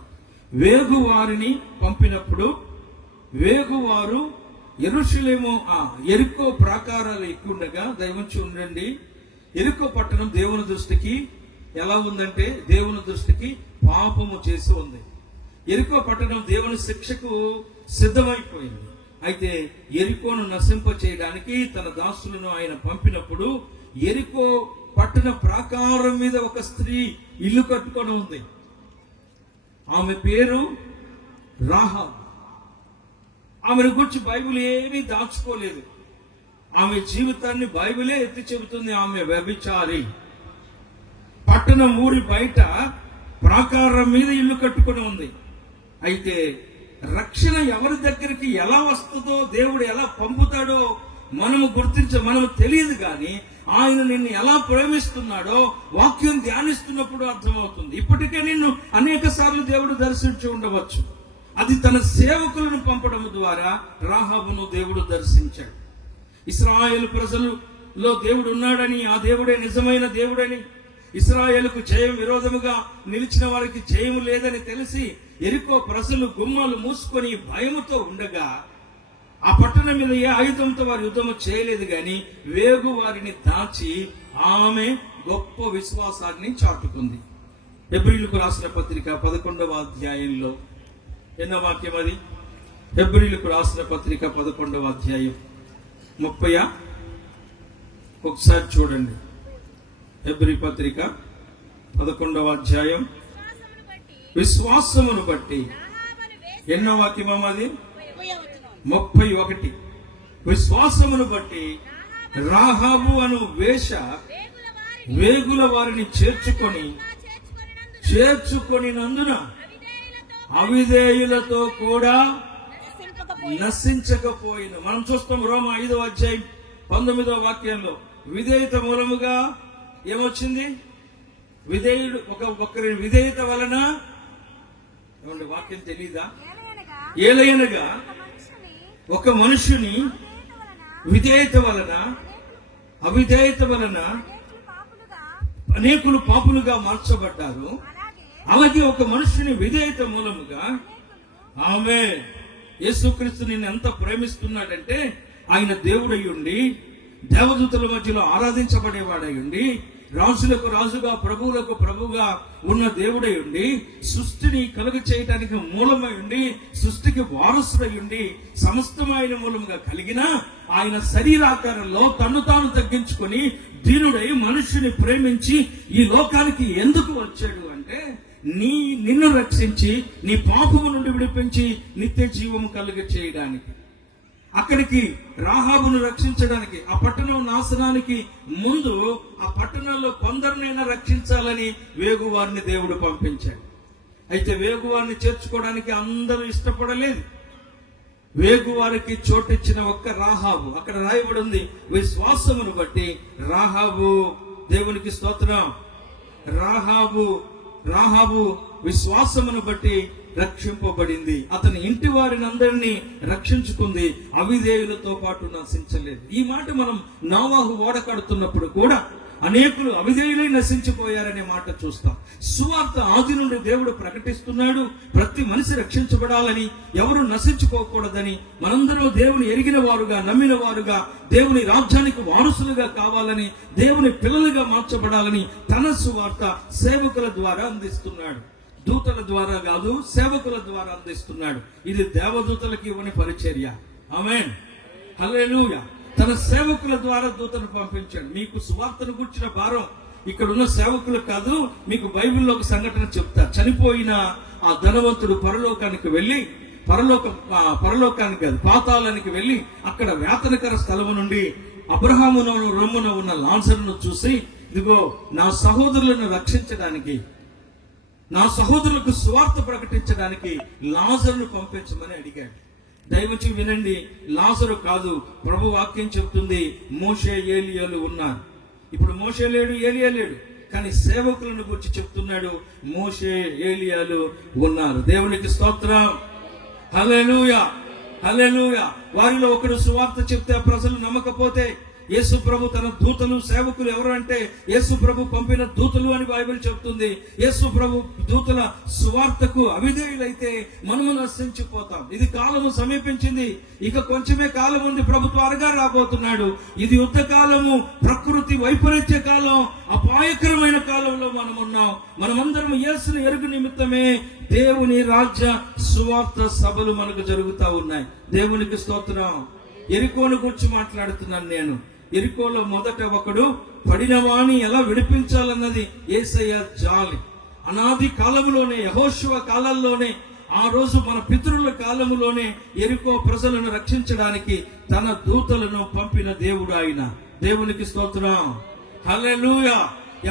వేగువారిని పంపినప్పుడు వేగువారు యెరూషలేము యెరికో ప్రాకారాలు ఎక్కుండగా, దయవంచి ఉండండి, యెరికో పట్టణం దేవుని దృష్టికి ఎలా ఉందంటే, దేవుని దృష్టికి పాపము చేసి ఉంది. యెరికో పట్టణం దేవుని శిక్షకు సిద్ధమైపోయింది. అయితే యెరికోను నశింప చేయడానికి తన దాసులను ఆయన పంపినప్పుడు యెరికో పట్టణ ప్రాకారం మీద ఒక స్త్రీ ఇల్లు కట్టుకొని ఉంది. ఆమె పేరు రాహాబు. ఆమెను గురించి బైబిల్ ఏమీ దాచుకోలేదు. ఆమె జీవితాన్ని బైబిలే ఎత్తి చెబుతుంది. ఆమె వ్యభిచారి. పట్టణం ఊరి బయట ప్రాకారం మీద ఇల్లు కట్టుకొని ఉంది. అయితే రక్షణ ఎవరి దగ్గరికి ఎలా వస్తుందో, దేవుడు ఎలా పంపుతాడో మనము తెలియదు. కానీ ఆయన నిన్ను ఎలా ప్రేమిస్తున్నాడో వాక్యం ధ్యానిస్తున్నప్పుడు అర్థమవుతుంది. ఇప్పటికే నిన్ను అనేక సార్లు దేవుడు దర్శించి ఉండవచ్చు. అది తన సేవకులను పంపడం ద్వారా రాహాబును దేవుడు దర్శించాడు. ఇశ్రాయేలు ప్రజలలో దేవుడు ఉన్నాడని, ఆ దేవుడే నిజమైన దేవుడని, ఇశ్రాయేలుకు జయం విరోధముగా నిలిచిన వారికి జయం లేదని తెలిసి యెరికో ప్రజలు గుమ్మాలు మూసుకొని భయముతో ఉండగా, ఆ పట్టణం మీద ఏ ఆయుధంతో వారు యుద్ధము చేయలేదు. గాని వేగు వారిని దాచి ఆమె గొప్ప విశ్వాసాన్ని చాటుకుంది. హెబ్రీయులకు రాసిన పత్రిక 11వ అధ్యాయంలో ఎన్న వాక్యం అది? హెబ్రీయులకు రాసిన పత్రిక 11వ అధ్యాయం 30. ఒకసారి చూడండి. హెబ్రీ పత్రిక 11వ అధ్యాయం విశ్వాసమును బట్టి ఎన్నో వాక్యం అది? 31. విశ్వాసమును బట్టి రాహాబు అను వేగుల వారిని చేర్చుకొనినందున అవిధేయులతో కూడా నశించకపోయిన. మనం చూస్తాం రోమా 5వ అధ్యాయం 19వ వాక్యంలో విధేయత మూలముగా ఏమొచ్చింది? ఒకరి విధేయత వలన, ఏమంటే వాక్యం తెలీదా? ఏలయనగా ఒక మనుషుని విధేయత వలన, అవిధేయత వలన అనేకులు పాపులుగా మార్చబడ్డారు. అలాగే ఒక మనుషుని విధేయత మూలముగా ఆమె యేసుక్రీస్తు నిన్ను ఎంత ప్రేమిస్తున్నాడంటే, ఆయన దేవుడై ఉండి, దేవదూతల మధ్యలో ఆరాధించబడేవాడై ఉండి, రాజులకు రాజుగా, ప్రభువులకు ప్రభువుగా ఉన్న దేవుడై ఉండి, సృష్టిని కలుగ చేయడానికి మూలమై ఉండి, సృష్టికి వారసుడై ఉండి, సమస్తమైన మూలముగా కలిగిన ఆయన శరీరాకారంలో తన్ను తాను తగ్గించుకొని దీనుడై మనుషుని ప్రేమించి ఈ లోకానికి ఎందుకు వచ్చాడు అంటే, నిన్ను రక్షించి నీ పాపము నుండి విడిపించి నిత్య జీవము కలుగ చేయడానికి. అక్కడికి రాహాబును రక్షించడానికి, ఆ పట్టణం నాశనానికి ముందు ఆ పట్టణంలో కొందరినైనా రక్షించాలని వేగువారిని దేవుడు పంపించాడు. అయితే వేగువారిని చేర్చుకోవడానికి అందరూ ఇష్టపడలేదు. వేగువారికి చోటిచ్చిన ఒక్క రాహాబు, అక్కడ రాయబడి ఉంది, విశ్వాసమును బట్టి రాహాబు, దేవునికి స్తోత్రం, రాహాబు విశ్వాసమును బట్టి రక్షింపబడింది. అతని ఇంటి వారిని అందరినీ రక్షించుకుంది, అవిధేయులతో పాటు నశించలేదు. ఈ మాట మనం నోవాహు ఓడ కడుతున్నప్పుడు కూడా అనేకులు అవిధేయులై నశించిపోయారనే మాట చూస్తాం. సువార్త ఆది నుండి దేవుడు ప్రకటిస్తున్నాడు, ప్రతి మనిషి రక్షించబడాలని, ఎవరు నశించుకోకూడదని, మనందరూ దేవుని ఎరిగిన వారుగా, నమ్మిన వారుగా, దేవుని రాజ్యానికి వారసులుగా కావాలని, దేవుని పిల్లలుగా మార్చబడాలని తన సువార్త సేవకుల ద్వారా అందిస్తున్నాడు. దూతల ద్వారా కాదు, సేవకుల ద్వారా అందిస్తున్నాడు. ఇది దేవదూతలకు ఇవ్వని పరిచర్య. ఆమేన్, హల్లెలూయా. తన సేవకుల ద్వారా దూతను పంపించాడు. మీకు సువార్తను గుర్చిన భారం ఇక్కడ ఉన్న సేవకులు కాదు. మీకు బైబిల్లో ఒక సంఘటన చెప్తా. చనిపోయిన ఆ ధనవంతుడు పరలోకానికి వెళ్లి, పరలోకానికి కాదు, పాతాళానికి వెళ్లి అక్కడ వేతనకర స్థలము నుండి అబ్రహాము రొమ్మున ఉన్న లాజరును చూసి, ఇదిగో నా సహోదరులను రక్షించడానికి, నా సహోదరులకు సువార్త ప్రకటించడానికి లాజరును పంపించమని అడిగాడు. దయవచ్చి వినండి, లాజరు కాదు, ప్రభు వాక్యం చెప్తుంది మోషే ఏలియాలు ఉన్నారు. ఇప్పుడు మోషే లేడు, ఏలియా లేడు, కానీ సేవకులను గురించి చెప్తున్నాడు. మోషే ఏలియాలు ఉన్నారు. దేవునికి స్తోత్రం, హల్లెలూయా, హల్లెలూయా. వారిలో ఒకడు సువార్త చెప్తే ప్రజలు నమ్మకపోతే, యేసు ప్రభు తన దూతలు, సేవకులు ఎవరు అంటే యేసు ప్రభు పంపిన దూతలు అని బైబిల్ చెప్తుంది. యేసు ప్రభు దూతల సువార్తకు అవిధేయులైతే మనము నశించిపోతాం. ఇది కాలము సమీపించింది, ఇక కొంచెమే కాలం ఉంది, ప్రభు త్వరగా రాబోతున్నాడు. ఇది యుద్ధ కాలము, ప్రకృతి వైపరీత్య కాలం, అపాయకరమైన కాలంలో మనం ఉన్నాం. మనమందరం యేసుని ఎరుగు నిమిత్తమే దేవుని రాజ్య సువార్త సభలు మనకు జరుగుతూ ఉన్నాయి. దేవునికి స్తోత్రం. ఎరికోను గురించి మాట్లాడుతున్నాను నేను. ఎరికోలో మొదట ఒకడు పడిన వాణి ఎలా విడిపించాలన్నది యేసయ్య జాలి. అనాది కాలములోనే, యెహోషువ కాలంలోనే, ఆ రోజు మన పితరుల కాలములోనే ఎరికో ప్రజలను రక్షించడానికి తన దూతలను పంపిన దేవుడు ఆయన. దేవునికి స్తోత్రం, హల్లెలూయా.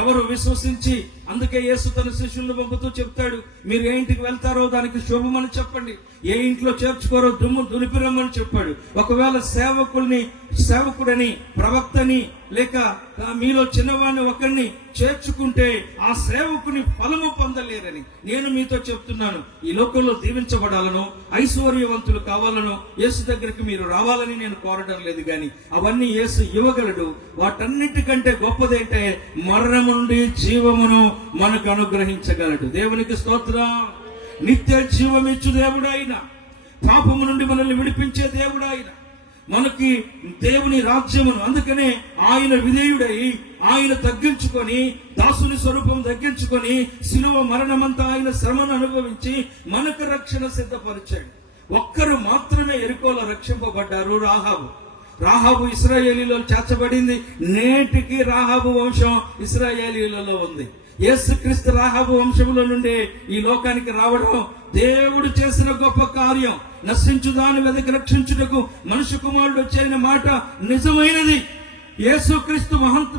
ఎవరు విశ్వసించి, అందుకే యేసు తన శిష్యులను పంపుతూ చెప్తాడు, మీరు ఏ ఇంటికి వెళ్తారో దానికి శుభమని చెప్పండి, ఏ ఇంట్లో చేర్చుకోరో దుమ్ము దులిపిరమ్మని చెప్పాడు. ఒకవేళ సేవకుడని, ప్రవక్తని, లేక మీలో చిన్నవాడిని ఒకరిని చేర్చుకుంటే ఆ సేవకుని ఫలము పొందలేరని నేను మీతో చెప్తున్నాను. ఈ లోకంలో దీవించబడాలను, ఐశ్వర్యవంతులు కావాలను యేసు దగ్గరికి మీరు రావాలని నేను కోరడం లేదు, కానీ అవన్నీ యేసు ఇవ్వగలడు. వాటన్నిటికంటే గొప్పదేంటే మరణము నుండి జీవమును మనకు అనుగ్రహించగలడు. దేవునికి స్తోత్రం. నిత్య జీవమిచ్చు దేవుడు ఆయన, పాపము నుండి మనల్ని విడిపించే దేవుడు ఆయన, మనకి దేవుని రాజ్యమును. అందుకనే ఆయన విధేయుడై, ఆయన తగ్గించుకొని, దాసుని స్వరూపం తగ్గించుకొని, శిలువ మరణమంతా ఆయన శ్రమను అనుభవించి మనకు రక్షణ సిద్ధపరిచాడు. ఒక్కరు మాత్రమే ఎరికోలో రక్షింపబడ్డారు, రాహాబు ఇశ్రాయేలీలో చేర్చబడింది. నేటికి రాహాబు వంశం ఇశ్రాయేలీలలో ఉంది. యేసుక్రీస్తు రాహాబు వంశములో నుండి ఈ లోకానికి రావడం దేవుడు చేసిన గొప్ప కార్యం. నశించుదాని వెదకి రక్షించుటకు మనుష్య కుమారుడు వచ్చాయన మాట నిజమైనది. యేసుక్రీస్తు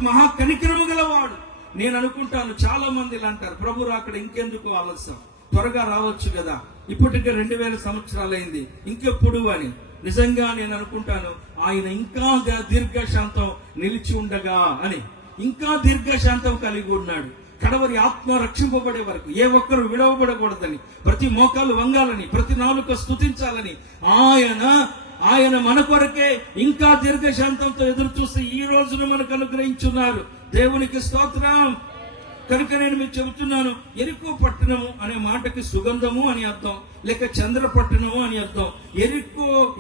మహా కనికరము గలవాడు. నేను అనుకుంటాను, చాలా మంది ఇలా అంటారు, ప్రభు రాకడ ఇంకెందుకు ఆలస్యం, త్వరగా రావచ్చు కదా, ఇప్పటికే 2000 సంవత్సరాలైంది, ఇంకెప్పుడు అని. నిజంగా నేను అనుకుంటాను, ఆయన ఇంకా దీర్ఘశాంతం నిలిచి ఉండగా అని, ఇంకా దీర్ఘశాంతం కలిగి ఉన్నాడు. కడవరి ఆత్మ రక్షింపబడే వరకు ఏ ఒక్కరు విడవబడకూడదని, ప్రతి మోకాలు వంగాలని, ప్రతి నాలుక స్తుతించాలని ఆయన మన కొరకే ఇంకా దీర్ఘశాంతంతో ఎదురు చూసి ఈ రోజును మనకు అనుగ్రహించున్నారు. దేవునికి స్తోత్రం. కనుక నేను మీకు చెబుతున్నాను, ఎరికో పట్టణము అనే మాటకి సుగంధము అని అర్థం, లేక చంద్రపట్టణము అని అర్థం.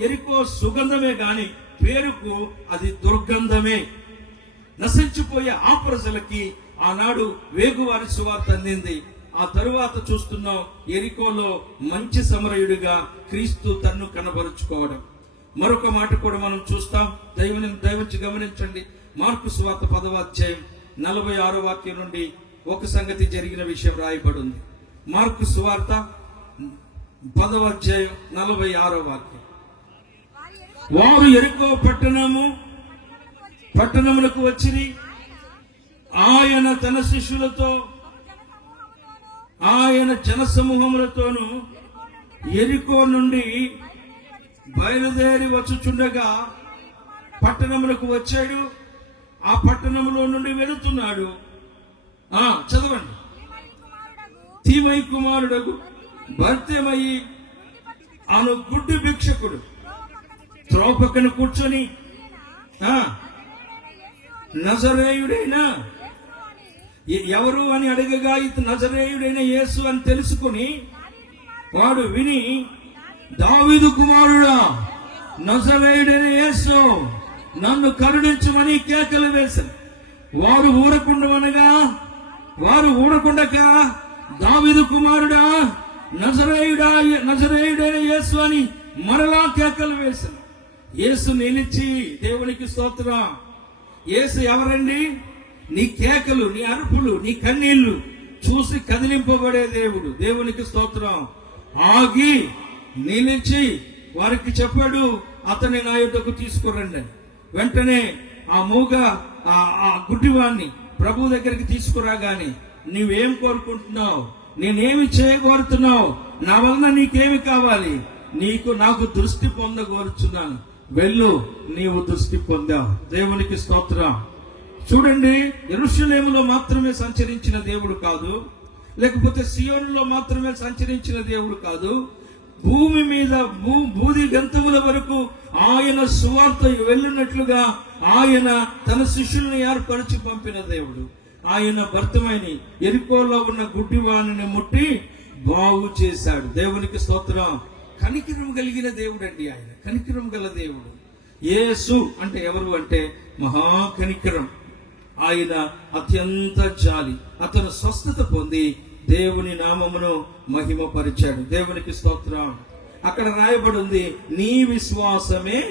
ఎరికో సుగంధమే గాని పేరుకు అది దుర్గంధమే. నశించిపోయే ఆ ప్రజలకి ఆనాడు వేగువారి సువార్త అందింది. ఆ తరువాత చూస్తున్నాం, ఎరికోలో మంచి సమరయుడిగా క్రీస్తు తన్ను కనబరుచుకోవడం. మరొక మాట కూడా మనం చూస్తాం. దైవంచి గమనించండి. మార్కు సువార్త 10వ అధ్యాయం 46వ వాక్యం నుండి ఒక సంగతి జరిగిన విషయం రాయబడి ఉంది. మార్కు సువార్త 10వ అధ్యాయం 46వ వాక్యం. వారు యెరికో పట్టణములకు వచ్చిరి. ఆయన తన శిష్యులతో ఆయన జనసమూహములతోనూ యెరికో నుండి బయలుదేరి వచ్చుచుండగా పట్టణములకు వచ్చాడు. ఆ పట్టణములో నుండి వెళుతున్నాడు. చదవండి. తీమై కుమారుడగు భర్తెమయి అను గుడ్డి భిక్షకుడు త్రోవ పక్కన కూర్చొని నజరేయుడైన ఎవరు అని అడగగా ఇది నజరేయుడైన యేసు అని తెలుసుకుని వాడు విని, దావీదు కుమారుడా, నజరేయుడైన యేసు, నన్ను కరుణించమని కేకలు వేశారు. వారు ఊరకుండగా దావీదు కుమారుడా, నజరేయుడైన యేసు అని మరలా కేకలు వేశారు. యేసు నిలిచి, దేవునికి స్తోత్రం. యేసు ఎవరండి? నీ కేకలు, నీ అరుపులు, నీ కన్నీళ్లు చూసి కదిలింపబడే దేవుడు. దేవునికి స్తోత్రం. ఆగి నిలిచి వారికి చెప్పాడు, అతని నా యొద్దకు తీసుకురండి. వెంటనే ఆ గుడ్డివాణ్ణి ప్రభు దగ్గరికి తీసుకురాగాని, నీవేం కోరుకుంటున్నావు? నేనేమి చేయగోరుతున్నావు? నా వలన నీకేమి కావాలి? నాకు దృష్టి పొందగోరుచున్నాను. వెళ్ళు, నీవు దృష్టి పొందావు. దేవునికి స్తోత్రం. చూడండి, యెరూషలేములో మాత్రమే సంచరించిన దేవుడు కాదు, లేకపోతే సియోనులో మాత్రమే సంచరించిన దేవుడు కాదు. భూమి మీద బూది గంతముల వరకు ఆయన సువార్త వెళ్ళినట్లుగా ఆయన తన శిష్యుల్ని ఏర్పరిచి పంపిన దేవుడు. ఆయన భర్తమైని యెరికోలో ఉన్న గుడ్డివాణిని ముట్టి బాగు చేశాడు. దేవునికి స్తోత్రం. కనికరం కలిగిన దేవుడు అండి ఆయన, కనికరం గల దేవుడు. యేసు అంటే ఎవరు అంటే మహాకనికరం. ఆయన అత్యంత జాలి. అతను స్వస్థత పొంది దేవుని నామమును మహిమపరిచాడు. దేవునికి స్తోత్రం. అక్కడ రాయబడి ఉంది, నీ విశ్వాసమే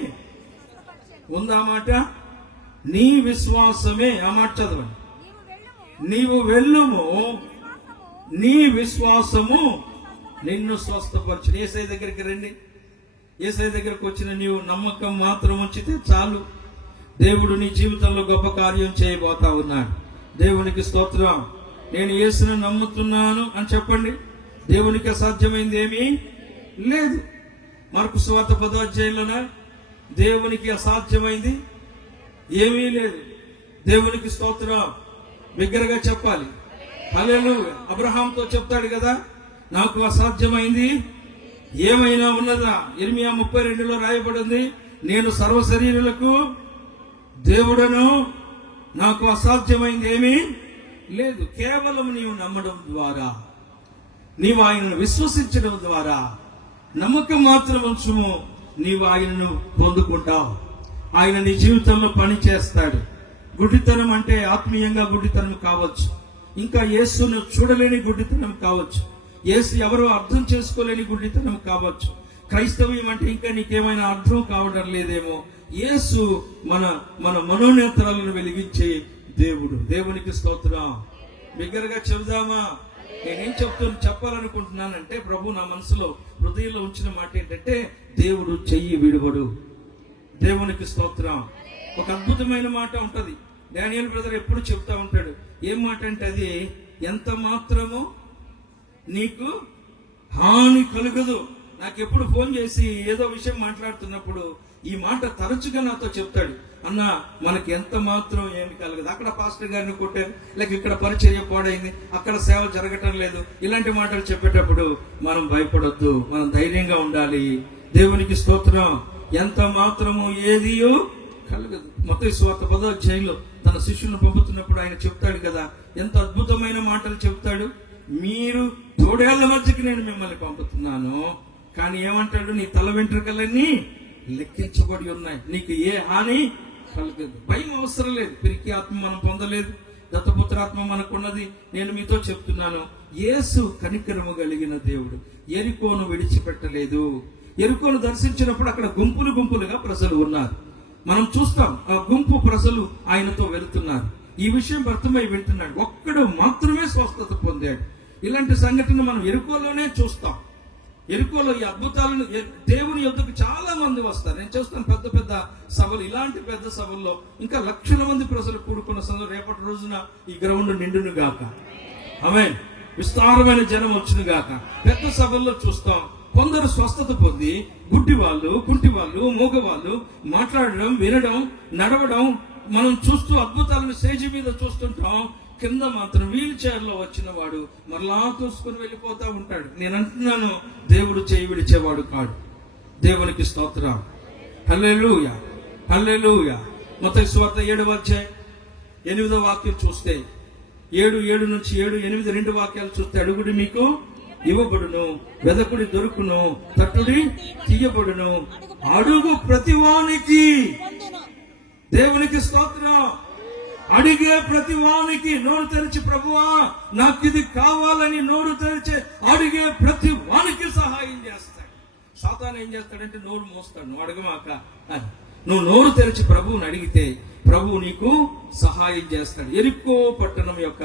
ఉందా మాట? నీ విశ్వాసమే. ఆ మాట చదవండి. నీవు వెళ్ళుము, నీ విశ్వాసము నిన్ను స్వస్థపరచు. యేసయ్య దగ్గరికి రండి. యేసయ్య దగ్గరకు వచ్చిన నీవు నమ్మకం మాత్రం ఉంచితే చాలు, దేవుడు నీ జీవితంలో గొప్ప కార్యం చేయబోతా ఉన్నాడు. దేవునికి స్తోత్రం. నేను యేసును నమ్ముతున్నాను అని చెప్పండి. దేవునికి అసాధ్యమైంది ఏమీ లేదు. మార్కు సువార్త 10వ అధ్యాయంలోన దేవునికి అసాధ్యమైంది ఏమీ లేదు. దేవునికి స్తోత్రం. బిగ్గరగా చెప్పాలి. హల్లెలూయా. అబ్రహాంతో చెప్తాడు కదా, నాకు అసాధ్యమైంది ఏమైనా ఉన్నదా? ఇర్మియా 32లో రాయబడింది, నేను సర్వశరీరులకు దేవుడను, నాకు అసాధ్యమైంది ఏమీ లేదు. కేవలం నీవు నమ్మడం ద్వారా, నీవు ఆయనను విశ్వసించడం ద్వారా, నమ్మకం మాత్రం ఉంచుము, నీవు ఆయనను పొందుకుంటావు. ఆయన నీ జీవితంలో పని చేస్తాడు. గుడ్డితనం అంటే ఆత్మీయంగా గుడ్డితనం కావచ్చు, ఇంకా యేసును చూడలేని గుడ్డితనం కావచ్చు, యేసు ఎవరో అర్థం చేసుకోలేని గుడ్డితనం కావచ్చు. క్రైస్తవ్యం అంటే ఇంకా నీకేమైనా అర్థం కావడం లేదేమో. యేసు మన మనోనేత్రాలను వెలిగించే దేవుడు. దేవునికి స్తోత్రం. బిగ్గరగా చెబుదామా? నేనేం చెప్పాలనుకుంటున్నానంటే, ప్రభు నా మనసులో హృదయంలో ఉంచిన మాట ఏంటంటే, దేవుడు చెయ్యి విడువడు. దేవునికి స్తోత్రం. ఒక అద్భుతమైన మాట ఉంటది, డానియల్ బ్రదర్ ఎప్పుడు చెప్తా ఉంటాడు. ఏం మాట అంటే, అది ఎంత మాత్రము నీకు హాని కలుగదు. నాకు ఎప్పుడు ఫోన్ చేసి ఏదో విషయం మాట్లాడుతున్నప్పుడు ఈ మాట తరచుగా నాతో చెప్తాడు, అన్న మనకి ఎంత మాత్రం ఏమి కలగదు. అక్కడ పాస్టర్ గారిని కొట్టారు, లేక ఇక్కడ పరిచర్య పాడైంది, అక్కడ సేవ జరగటం లేదు. ఇలాంటి మాటలు చెప్పేటప్పుడు మనం భయపడొద్దు, మనం ధైర్యంగా ఉండాలి. దేవునికి స్తోత్రం. ఎంత మాత్రము ఏదియో కలగదు. మత్తయి సువార్త 10వ అధ్యాయంలో తన శిష్యులను పంపుతున్నప్పుడు ఆయన చెప్తాడు కదా, ఎంత అద్భుతమైన మాటలు చెప్తాడు. మీరు తోడేళ్ల మధ్యకి నేను మిమ్మల్ని పంపుతున్నాను, కానీ ఏమంటాడు, నీ తల వెంట్రుకలన్నీ లెక్కించబడి ఉన్నాయి, నీకు ఏ హాని కలగదు. భయం అవసరం లేదు. పిరికి ఆత్మ మనం పొందలేదు, దత్తపుత్రాత్మ మనకున్నది. నేను మీతో చెప్తున్నాను, యేసు కనికరము కలిగిన దేవుడు. యెరికోను విడిచిపెట్టలేదు. యెరికోను దర్శించినప్పుడు అక్కడ గుంపులు గుంపులుగా ప్రజలు ఉన్నారు. మనం చూస్తాం, ఆ గుంపు ప్రజలు ఆయనతో వెళుతున్నారు. ఈ విషయం భర్తమై వింటున్నాడు. ఒక్కడు మాత్రమే స్వస్థత పొందాడు. ఇలాంటి సంఘటన మనం ఎరుకోలోనే చూస్తాం. ఎరుకోలో ఈ అద్భుతాలను దేవుని యొద్దకు చాలా మంది వస్తారు. నేను చూస్తాను పెద్ద పెద్ద సభలు, ఇలాంటి పెద్ద సభల్లో ఇంకా లక్షల మంది ప్రజలు కూడుకున్న సభలు రేపటి రోజున ఈ గ్రౌండ్ నిండును గాక. ఆమేన్. విస్తారమైన జనం వచ్చును గాక. పెద్ద సభల్లో చూస్తాం కొందరు స్వస్థత పొంది గుడ్డి వాళ్ళు, కుంటి వాళ్ళు, మూగవాళ్ళు మాట్లాడడం, వినడం, నడవడం మనం చూస్తూ అద్భుతాలను స్టేజి మీద చూస్తుంటాం. కింద మాత్రం వీల్ చైర్ లో వచ్చిన వాడు మరలా తోసుకొని వెళ్ళిపోతా ఉంటాడు. నేను అంటున్నాను, దేవుడు చేయి విడిచేవాడు కాడు. దేవునికి స్తోత్రం. హల్లెలూయా, హల్లెలూయా. మత్తయి సువార్త 7వ అధ్యాయం 8వ వాక్యం చూస్తే 7 నుంచి 7, 8, 2 వాక్యాలు చూస్తే, అడుగుడి మీకు ఇవ్వబడును, వెదకుడి దొరుకును, తట్టుడి తీయబడును, అడుగు ప్రతివానికి. దేవునికి స్తోత్రం. అడిగే ప్రతి వానికి, నోరు తెరిచి ప్రభువా నాకు ఇది కావాలని నోరు తెరిచి అడిగే ప్రతి వానికి సహాయం చేస్తాడు. సాతాను ఏం చేస్తాడంటే నోరు మోస్తాడు, నువ్వు అడగమాక అని. నువ్వు నోరు తెరిచి ప్రభువుని అడిగితే ప్రభువు నీకు సహాయం చేస్తాడు. ఎరికో పట్టణం యొక్క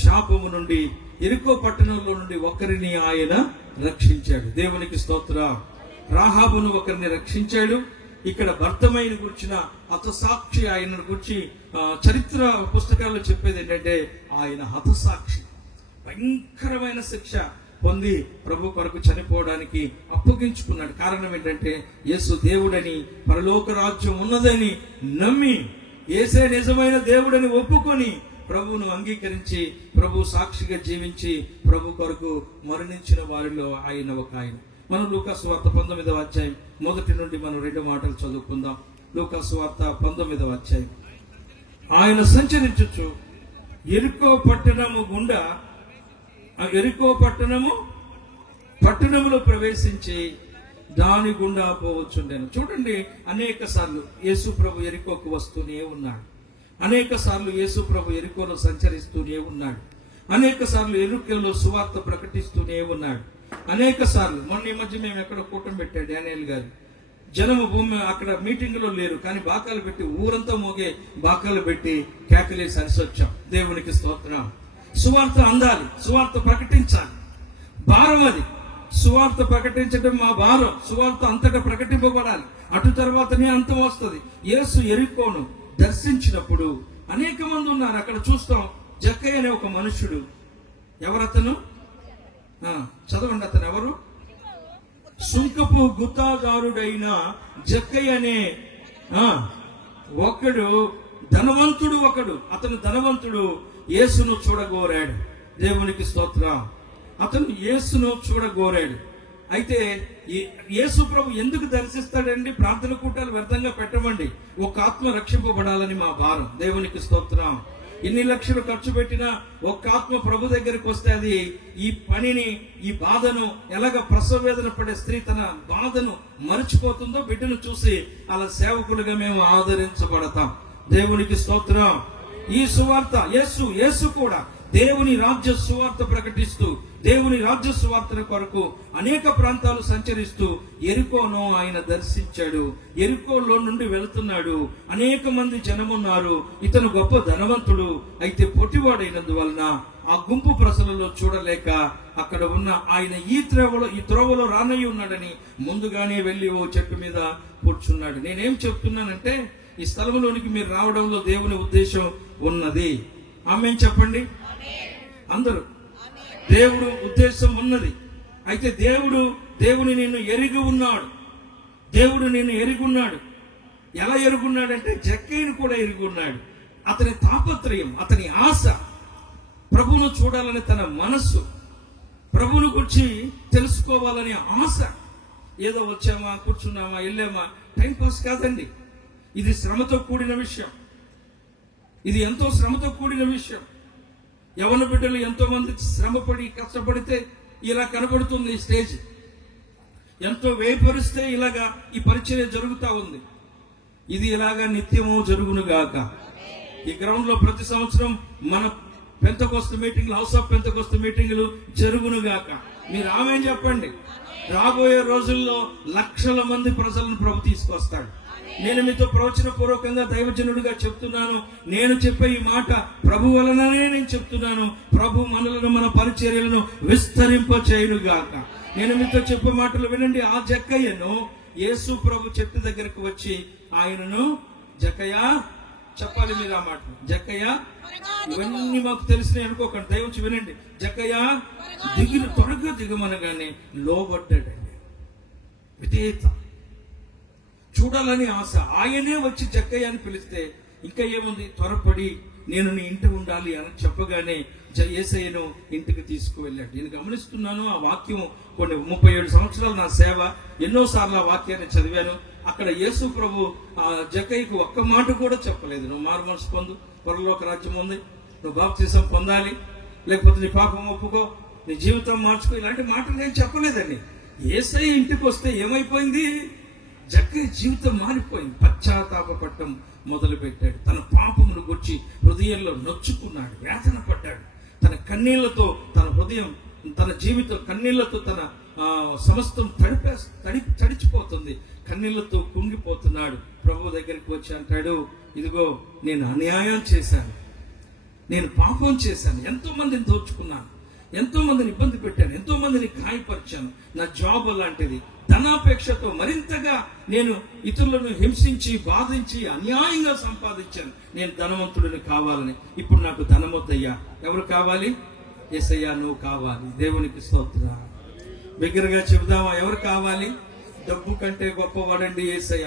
శాపము నుండి, ఎరికో పట్టణంలో నుండి ఒకరిని ఆయన రక్షించాడు. దేవునికి స్తోత్రం. రాహాబును ఒకరిని రక్షించాడు. ఇక్కడ భర్తమైన గురించిన హతసాక్షి ఆయన గురించి చరిత్ర పుస్తకాల్లో చెప్పేది ఏంటంటే, ఆయన హతసాక్షి భయంకరమైన శిక్ష పొంది ప్రభు కొరకు చనిపోవడానికి అప్పగించుకున్నాడు. కారణం ఏంటంటే యేసు దేవుడని, పరలోక రాజ్యం ఉన్నదని నమ్మి, యేసే నిజమైన దేవుడని ఒప్పుకొని ప్రభువును అంగీకరించి ప్రభు సాక్షిగా జీవించి ప్రభు కొరకు మరణించిన వారిలో ఆయన ఒక ఆయన. మనం లూకాసు వార్త 19వ అధ్యాయం 1 నుండి మనం 2 మాటలు చదువుకుందాం. లూకాసు వార్త 19వ అధ్యాయం. ఆయన సంచరించుచు ఎరికో పట్టణము గుండా, ఎరికో పట్టణములో ప్రవేశించి దాని గుండా పోవచ్చుండెను. చూడండి, అనేక సార్లు యేసు ప్రభు ఎరికోకు వస్తూనే ఉన్నాడు. అనేక సార్లు యేసు ప్రభు ఎరికోలో సంచరిస్తూనే ఉన్నాడు. అనేక సార్లు ఎరుకల్లో సువార్త ప్రకటిస్తూనే ఉన్నాడు. అనేక సార్లు మొన్న ఈ మధ్య మేము ఎక్కడ కూటమి పెట్టాడు డానియల్ గారు. జనము భూమి అక్కడ మీటింగ్ లో లేరు, కానీ బాకాలు పెట్టి ఊరంతా మోగే బాకాలు పెట్టి కేకలేసి అరిసొచ్చాం. దేవునికి స్తోత్రం. సువార్త అందాలి, సువార్త ప్రకటించాలి. భారం అది. సువార్త ప్రకటించడం మా భారం. సువార్త అంతటా ప్రకటింపబడాలి. అటు తర్వాతనే అంతం వస్తుంది. యేసు ఎరికోను దర్శించినప్పుడు అనేక మంది ఉన్నారు. అక్కడ చూస్తాం, జక్కయ్య అనే ఒక మనుషుడు. ఎవరతను? చదవండి, అతను ఎవరు? సుంకపు గుత్తాదారుడైన జక్కయ్య అనే ఒకడు, ధనవంతుడు ఒకడు. అతను ధనవంతుడు యేసును చూడగోరాడు. దేవునికి స్తోత్రం. అతను యేసును చూడగోరాడు. అయితే యేసు ప్రభు ఎందుకు దర్శిస్తాడండి? ప్రార్థన కూటాలు వ్యర్థంగా పెట్టమండి. ఒక ఆత్మ రక్షింపబడాలని మా భారం. దేవునికి స్తోత్రం. ఎన్ని లక్షలు ఖర్చు పెట్టినా ఒక ఆత్మ ప్రభు దగ్గరికి వస్తే అది ఈ పనిని, ఈ బాధను, ఎలాగ ప్రసవ వేదన పడే స్త్రీ తన బాధను మర్చిపోతుందో బిడ్డను చూసి అలా సేవకులుగా మేము ఆదరించబడతాం. దేవునికి స్తోత్రం. ఈ సువార్త యేసు కూడా దేవుని రాజ్య సువార్త ప్రకటిస్తూ, దేవుని రాజ్య సువార్తల కొరకు అనేక ప్రాంతాలు సంచరిస్తూ ఎరికోను ఆయన దర్శించాడు. ఎరికోలో నుండి వెళుతున్నాడు. అనేక మంది జనమున్నారు. ఇతను గొప్ప ధనవంతుడు. అయితే పొట్టివాడైనందువలన ఆ గుంపు ప్రజలలో చూడలేక అక్కడ ఉన్న ఆయన ఈ త్రోవలో రానయ్య ఉన్నాడని ముందుగానే వెళ్ళి ఓ చెట్టు మీద కూర్చున్నాడు. నేనేం చెప్తున్నానంటే, ఈ స్థలంలోనికి మీరు రావడంలో దేవుని ఉద్దేశం ఉన్నది. ఆమేన్ చెప్పండి అందరూ. దేవుడు ఉద్దేశం ఉన్నది. అయితే దేవుని నిన్ను ఎరిగి ఉన్నాడు. దేవుడు నిన్ను ఎరిగి ఉన్నాడు. ఎలా ఎరుగున్నాడంటే జక్కయ్యను కూడా ఎరిగి ఉన్నాడు. అతని తాపత్రయం, అతని ఆశ, ప్రభువును చూడాలని తన మనస్సు, ప్రభువును గురించి తెలుసుకోవాలనే ఆశ. ఏదో వచ్చామా, కూర్చున్నామా, వెళ్ళామా, టైంపాస్ కాదండి. ఇది శ్రమతో కూడిన విషయం. ఇది ఎంతో శ్రమతో కూడిన విషయం. యవన బిడ్డలు ఎంతో మంది శ్రమపడి కష్టపడితే ఇలా కనబడుతుంది ఈ స్టేజ్. ఎంతో వేపరిస్తే ఇలాగా ఈ పరిచర్య జరుగుతూ ఉంది. ఇది ఇలాగా నిత్యము జరుగునుగాక. ఈ గ్రౌండ్ లో ప్రతి సంవత్సరం మన పెంతెకోస్తు మీటింగ్లు, హౌస్ ఆఫ్ పెంతెకోస్తు మీటింగ్లు జరుగునుగాక. మీరు ఆమేన్ చెప్పండి. రాబోయే రోజుల్లో లక్షల మంది ప్రజలను ప్రభు తీసుకొస్తాడు. నేను మీతో ప్రవచన పూర్వకంగా దైవజనుడిగా చెప్తున్నాను. నేను చెప్పే ఈ మాట ప్రభు వలననే నేను చెప్తున్నాను. ప్రభు మనలను, మన పరిచర్యలను విస్తరింప చేయునుగాక. నేను మీతో చెప్పే మాటలు వినండి. ఆ జక్కయ్యను యేసు ప్రభు చెట్టు దగ్గరకు వచ్చి ఆయనను, జక్కయ్య, చెప్పాలి మీరు ఆ మాట, జక్కయ్య, ఇవన్నీ మాకు తెలిసినాయి అనుకోకండి, దయవుంచి వినండి. జక్కయ్య త్వరగా దిగమనగానే లోబడ్డాడండి. విధేయత, చూడాలని ఆశ. ఆయనే వచ్చి జక్కయ్య అని పిలిస్తే ఇంకా ఏముంది, త్వరపడి నేను నీ ఇంటి ఉండాలి అని చెప్పగానే యేసయ్యను ఇంటికి తీసుకువెళ్ళాడు. నేను గమనిస్తున్నాను ఆ వాక్యం. కొన్ని 37 సంవత్సరాలు నా సేవ, ఎన్నోసార్లు ఆ వాక్యాన్ని చదివాను. అక్కడ యేసు ప్రభు ఆ జక్కయ్యకు ఒక్క మాట కూడా చెప్పలేదు, నువ్వు మారు మనసు పొందు, పరలోక రాజ్యం ఉంది, నువ్వు బాప్తిసం పొందాలి, లేకపోతే నీ పాపం ఒప్పుకో, నీ జీవితం మార్చుకో, ఇలాంటి మాటలు నేను చెప్పలేదండి. యేసయ్య ఇంటికి వస్తే ఏమైపోయింది, జక్కయ్య జీవితం మారిపోయింది. పశ్చాత్తాపపడటం మొదలు పెట్టాడు. తన పాపమును గుర్చి హృదయంలో నొచ్చుకున్నాడు, వేదన పడ్డాడు. తన కన్నీళ్లతో తన హృదయం, తన జీవితం కన్నీళ్లతో తన సమస్తం తడిచిపోతుంది. కన్నీళ్లతో కుంగిపోతున్నాడు. ప్రభు దగ్గరికి వచ్చి అంటాడు, ఇదిగో నేను అన్యాయం చేశాను, నేను పాపం చేశాను, ఎంతో మందిని దోచుకున్నాను, ఎంతో మందిని ఇబ్బంది పెట్టాను, ఎంతో మందిని గాయపరిచాను, నా జాబ్ అలాంటిది, ధనాపేక్షతో మరింతగా నేను ఇతరులను హింసించి, బాధించి, అన్యాయంగా సంపాదించాను, నేను ధనవంతుడిని కావాలని. ఇప్పుడు నాకు ధనమొద్దయ్యా, ఎవరు కావాలి, యేసయ్యా నువ్వు కావాలి. దేవునికి స్తోత్రం. బిగ్గరగా చెబుదామా, ఎవరు కావాలి? డబ్బు కంటే గొప్పవాడండి యేసయ్య.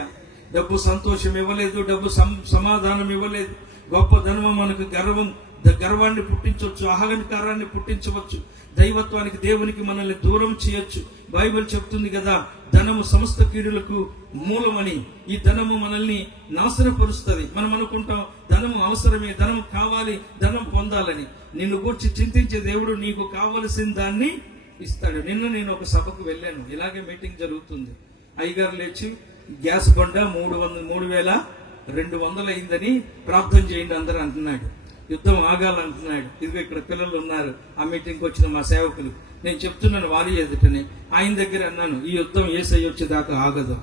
డబ్బు సంతోషం ఇవ్వలేదు, డబ్బు సమాధానం ఇవ్వలేదు. గొప్ప ధనము మనకు గర్వాన్ని పుట్టించవచ్చు, అహంకారాన్ని పుట్టించవచ్చు, దైవత్వానికి, దేవునికి మనల్ని దూరం చేయొచ్చు. బైబిల్ చెప్తుంది కదా, ధనము సమస్త కీడులకు మూలమని. ఈ ధనము మనల్ని నాశనపరుస్తుంది. మనం అనుకుంటాం ధనము అవసరమే, ధనం కావాలి, ధనం పొందాలని. నిన్ను గురించి చింతించే దేవుడు నీకు కావలసిన దాన్ని ఇస్తాడు. నిన్న నేను ఒక సభకు వెళ్ళాను, ఇలాగే మీటింగ్ జరుగుతుంది. అయ్యగారు లేచి గ్యాస్ బండ 3,200 అయిందని ప్రార్థన చేయండి అందరూ అంటున్నాడు. యుద్ధం ఆగాలంటున్నాడు. ఇదిగో ఇక్కడ పిల్లలు ఉన్నారు, ఆ మీటింగ్కి వచ్చిన మా సేవకులు. నేను చెప్తున్నాను వారి ఎదుటని. ఆయన దగ్గర అన్నాను, ఈ యుద్ధం యేసయ్య వచ్చేదాకా ఆగదు.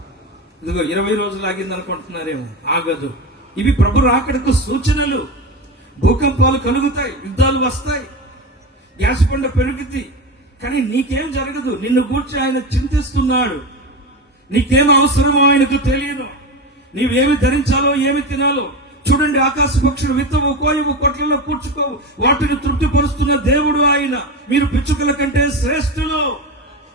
ఇదిగో 20 రోజులు ఆగింది అనుకుంటున్నారేమో, ఆగదు. ఇవి ప్రభు రాకడకు సూచనలు. భూకంపాలు కలుగుతాయి, యుద్ధాలు వస్తాయి, గ్యాస్ బండ పెరుగుద్ది, కానీ నీకేం జరగదు. నిన్ను గూర్చి ఆయన చింతిస్తున్నాడు. నీకేం అవసరమో ఆయనకు తెలియదు. నీవేమి ధరించాలో, ఏమి తినాలో. చూడండి, ఆకాశ పక్షులు విత్తవు, కోయవు, కొట్లలో కూర్చుకోవు, వాటిని తృప్తిపరుస్తున్న దేవుడు ఆయన. మీరు పిచ్చుకల కంటే శ్రేష్ఠులు.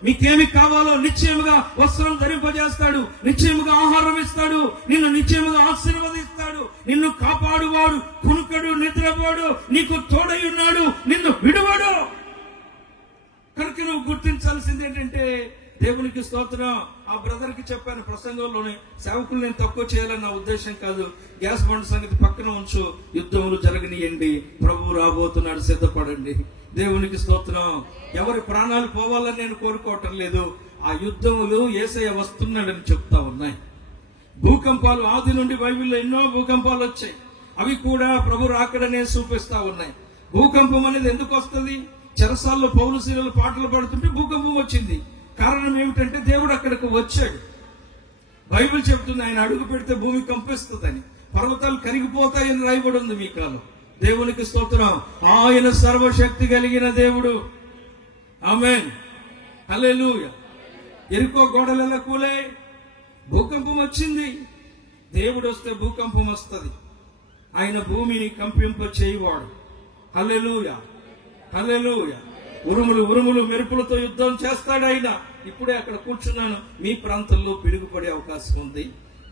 మీకేమి కావాలో నిశ్చయముగా వస్త్రం ధరింపజేస్తాడు, నిశ్చయముగా ఆహారం ఇస్తాడు, నిన్ను నిశ్చయముగా ఆశీర్వదిస్తాడు. నిన్ను కాపాడువాడు, కునుకడు, నిద్రపోడు, నీకు తోడై ఉన్నాడు, నిన్ను విడువడు. కనుక నువ్వు గుర్తించాల్సింది ఏంటంటే, దేవునికి స్తోత్రం. ఆ బ్రదర్ కి చెప్పాను ప్రసంగంలోనే, సేవకులు నేను తక్కువ చేయాలని నా ఉద్దేశం కాదు. గ్యాస్ బండ్ సంగతి పక్కన ఉంచు, యుద్ధములు జరగనియండి, ప్రభువు రాబోతున్నాడు, సిద్ధపడండి. దేవునికి స్తోత్రం. ఎవరి ప్రాణాలు పోవాలని నేను కోరుకోవటం లేదు. ఆ యుద్ధములు యేసయ్య వస్తున్నాడని చెప్తా ఉన్నాయి. భూకంపాలు ఆది నుండి బైబిల్లో ఎన్నో భూకంపాలు వచ్చాయి. అవి కూడా ప్రభు రాకడనే చూపిస్తా ఉన్నాయి. భూకంపం అనేది ఎందుకు వస్తుంది? చెరసాల్లో పౌరశీలలు పాటలు పాడుతుంటే భూకంపం వచ్చింది. కారణం ఏమిటంటే దేవుడు అక్కడికి వచ్చాడు. బైబిల్ చెప్తుంది ఆయన అడుగు పెడితే భూమి కంపిస్తుందని, పర్వతాలు కరిగిపోతాయని రాయబడి ఉంది మీ కాలం. దేవునికి స్తోత్రం. ఆయన సర్వశక్తి కలిగిన దేవుడు. ఆమేన్, హల్లెలూయా. ఎరికో గోడలు ఎలా కూలాయి? భూకంపం వచ్చింది. దేవుడు వస్తే భూకంపం వస్తుంది. ఆయన భూమిని కంపింప చేయవాడు. హల్లెలూయా, హల్లెలూయా. ఉరుములు మెరుపులతో యుద్ధం చేస్తాడు ఆయన. ఇప్పుడే అక్కడ కూర్చున్నాను. మీ ప్రాంతంలో పిడుగుపడే అవకాశం ఉంది,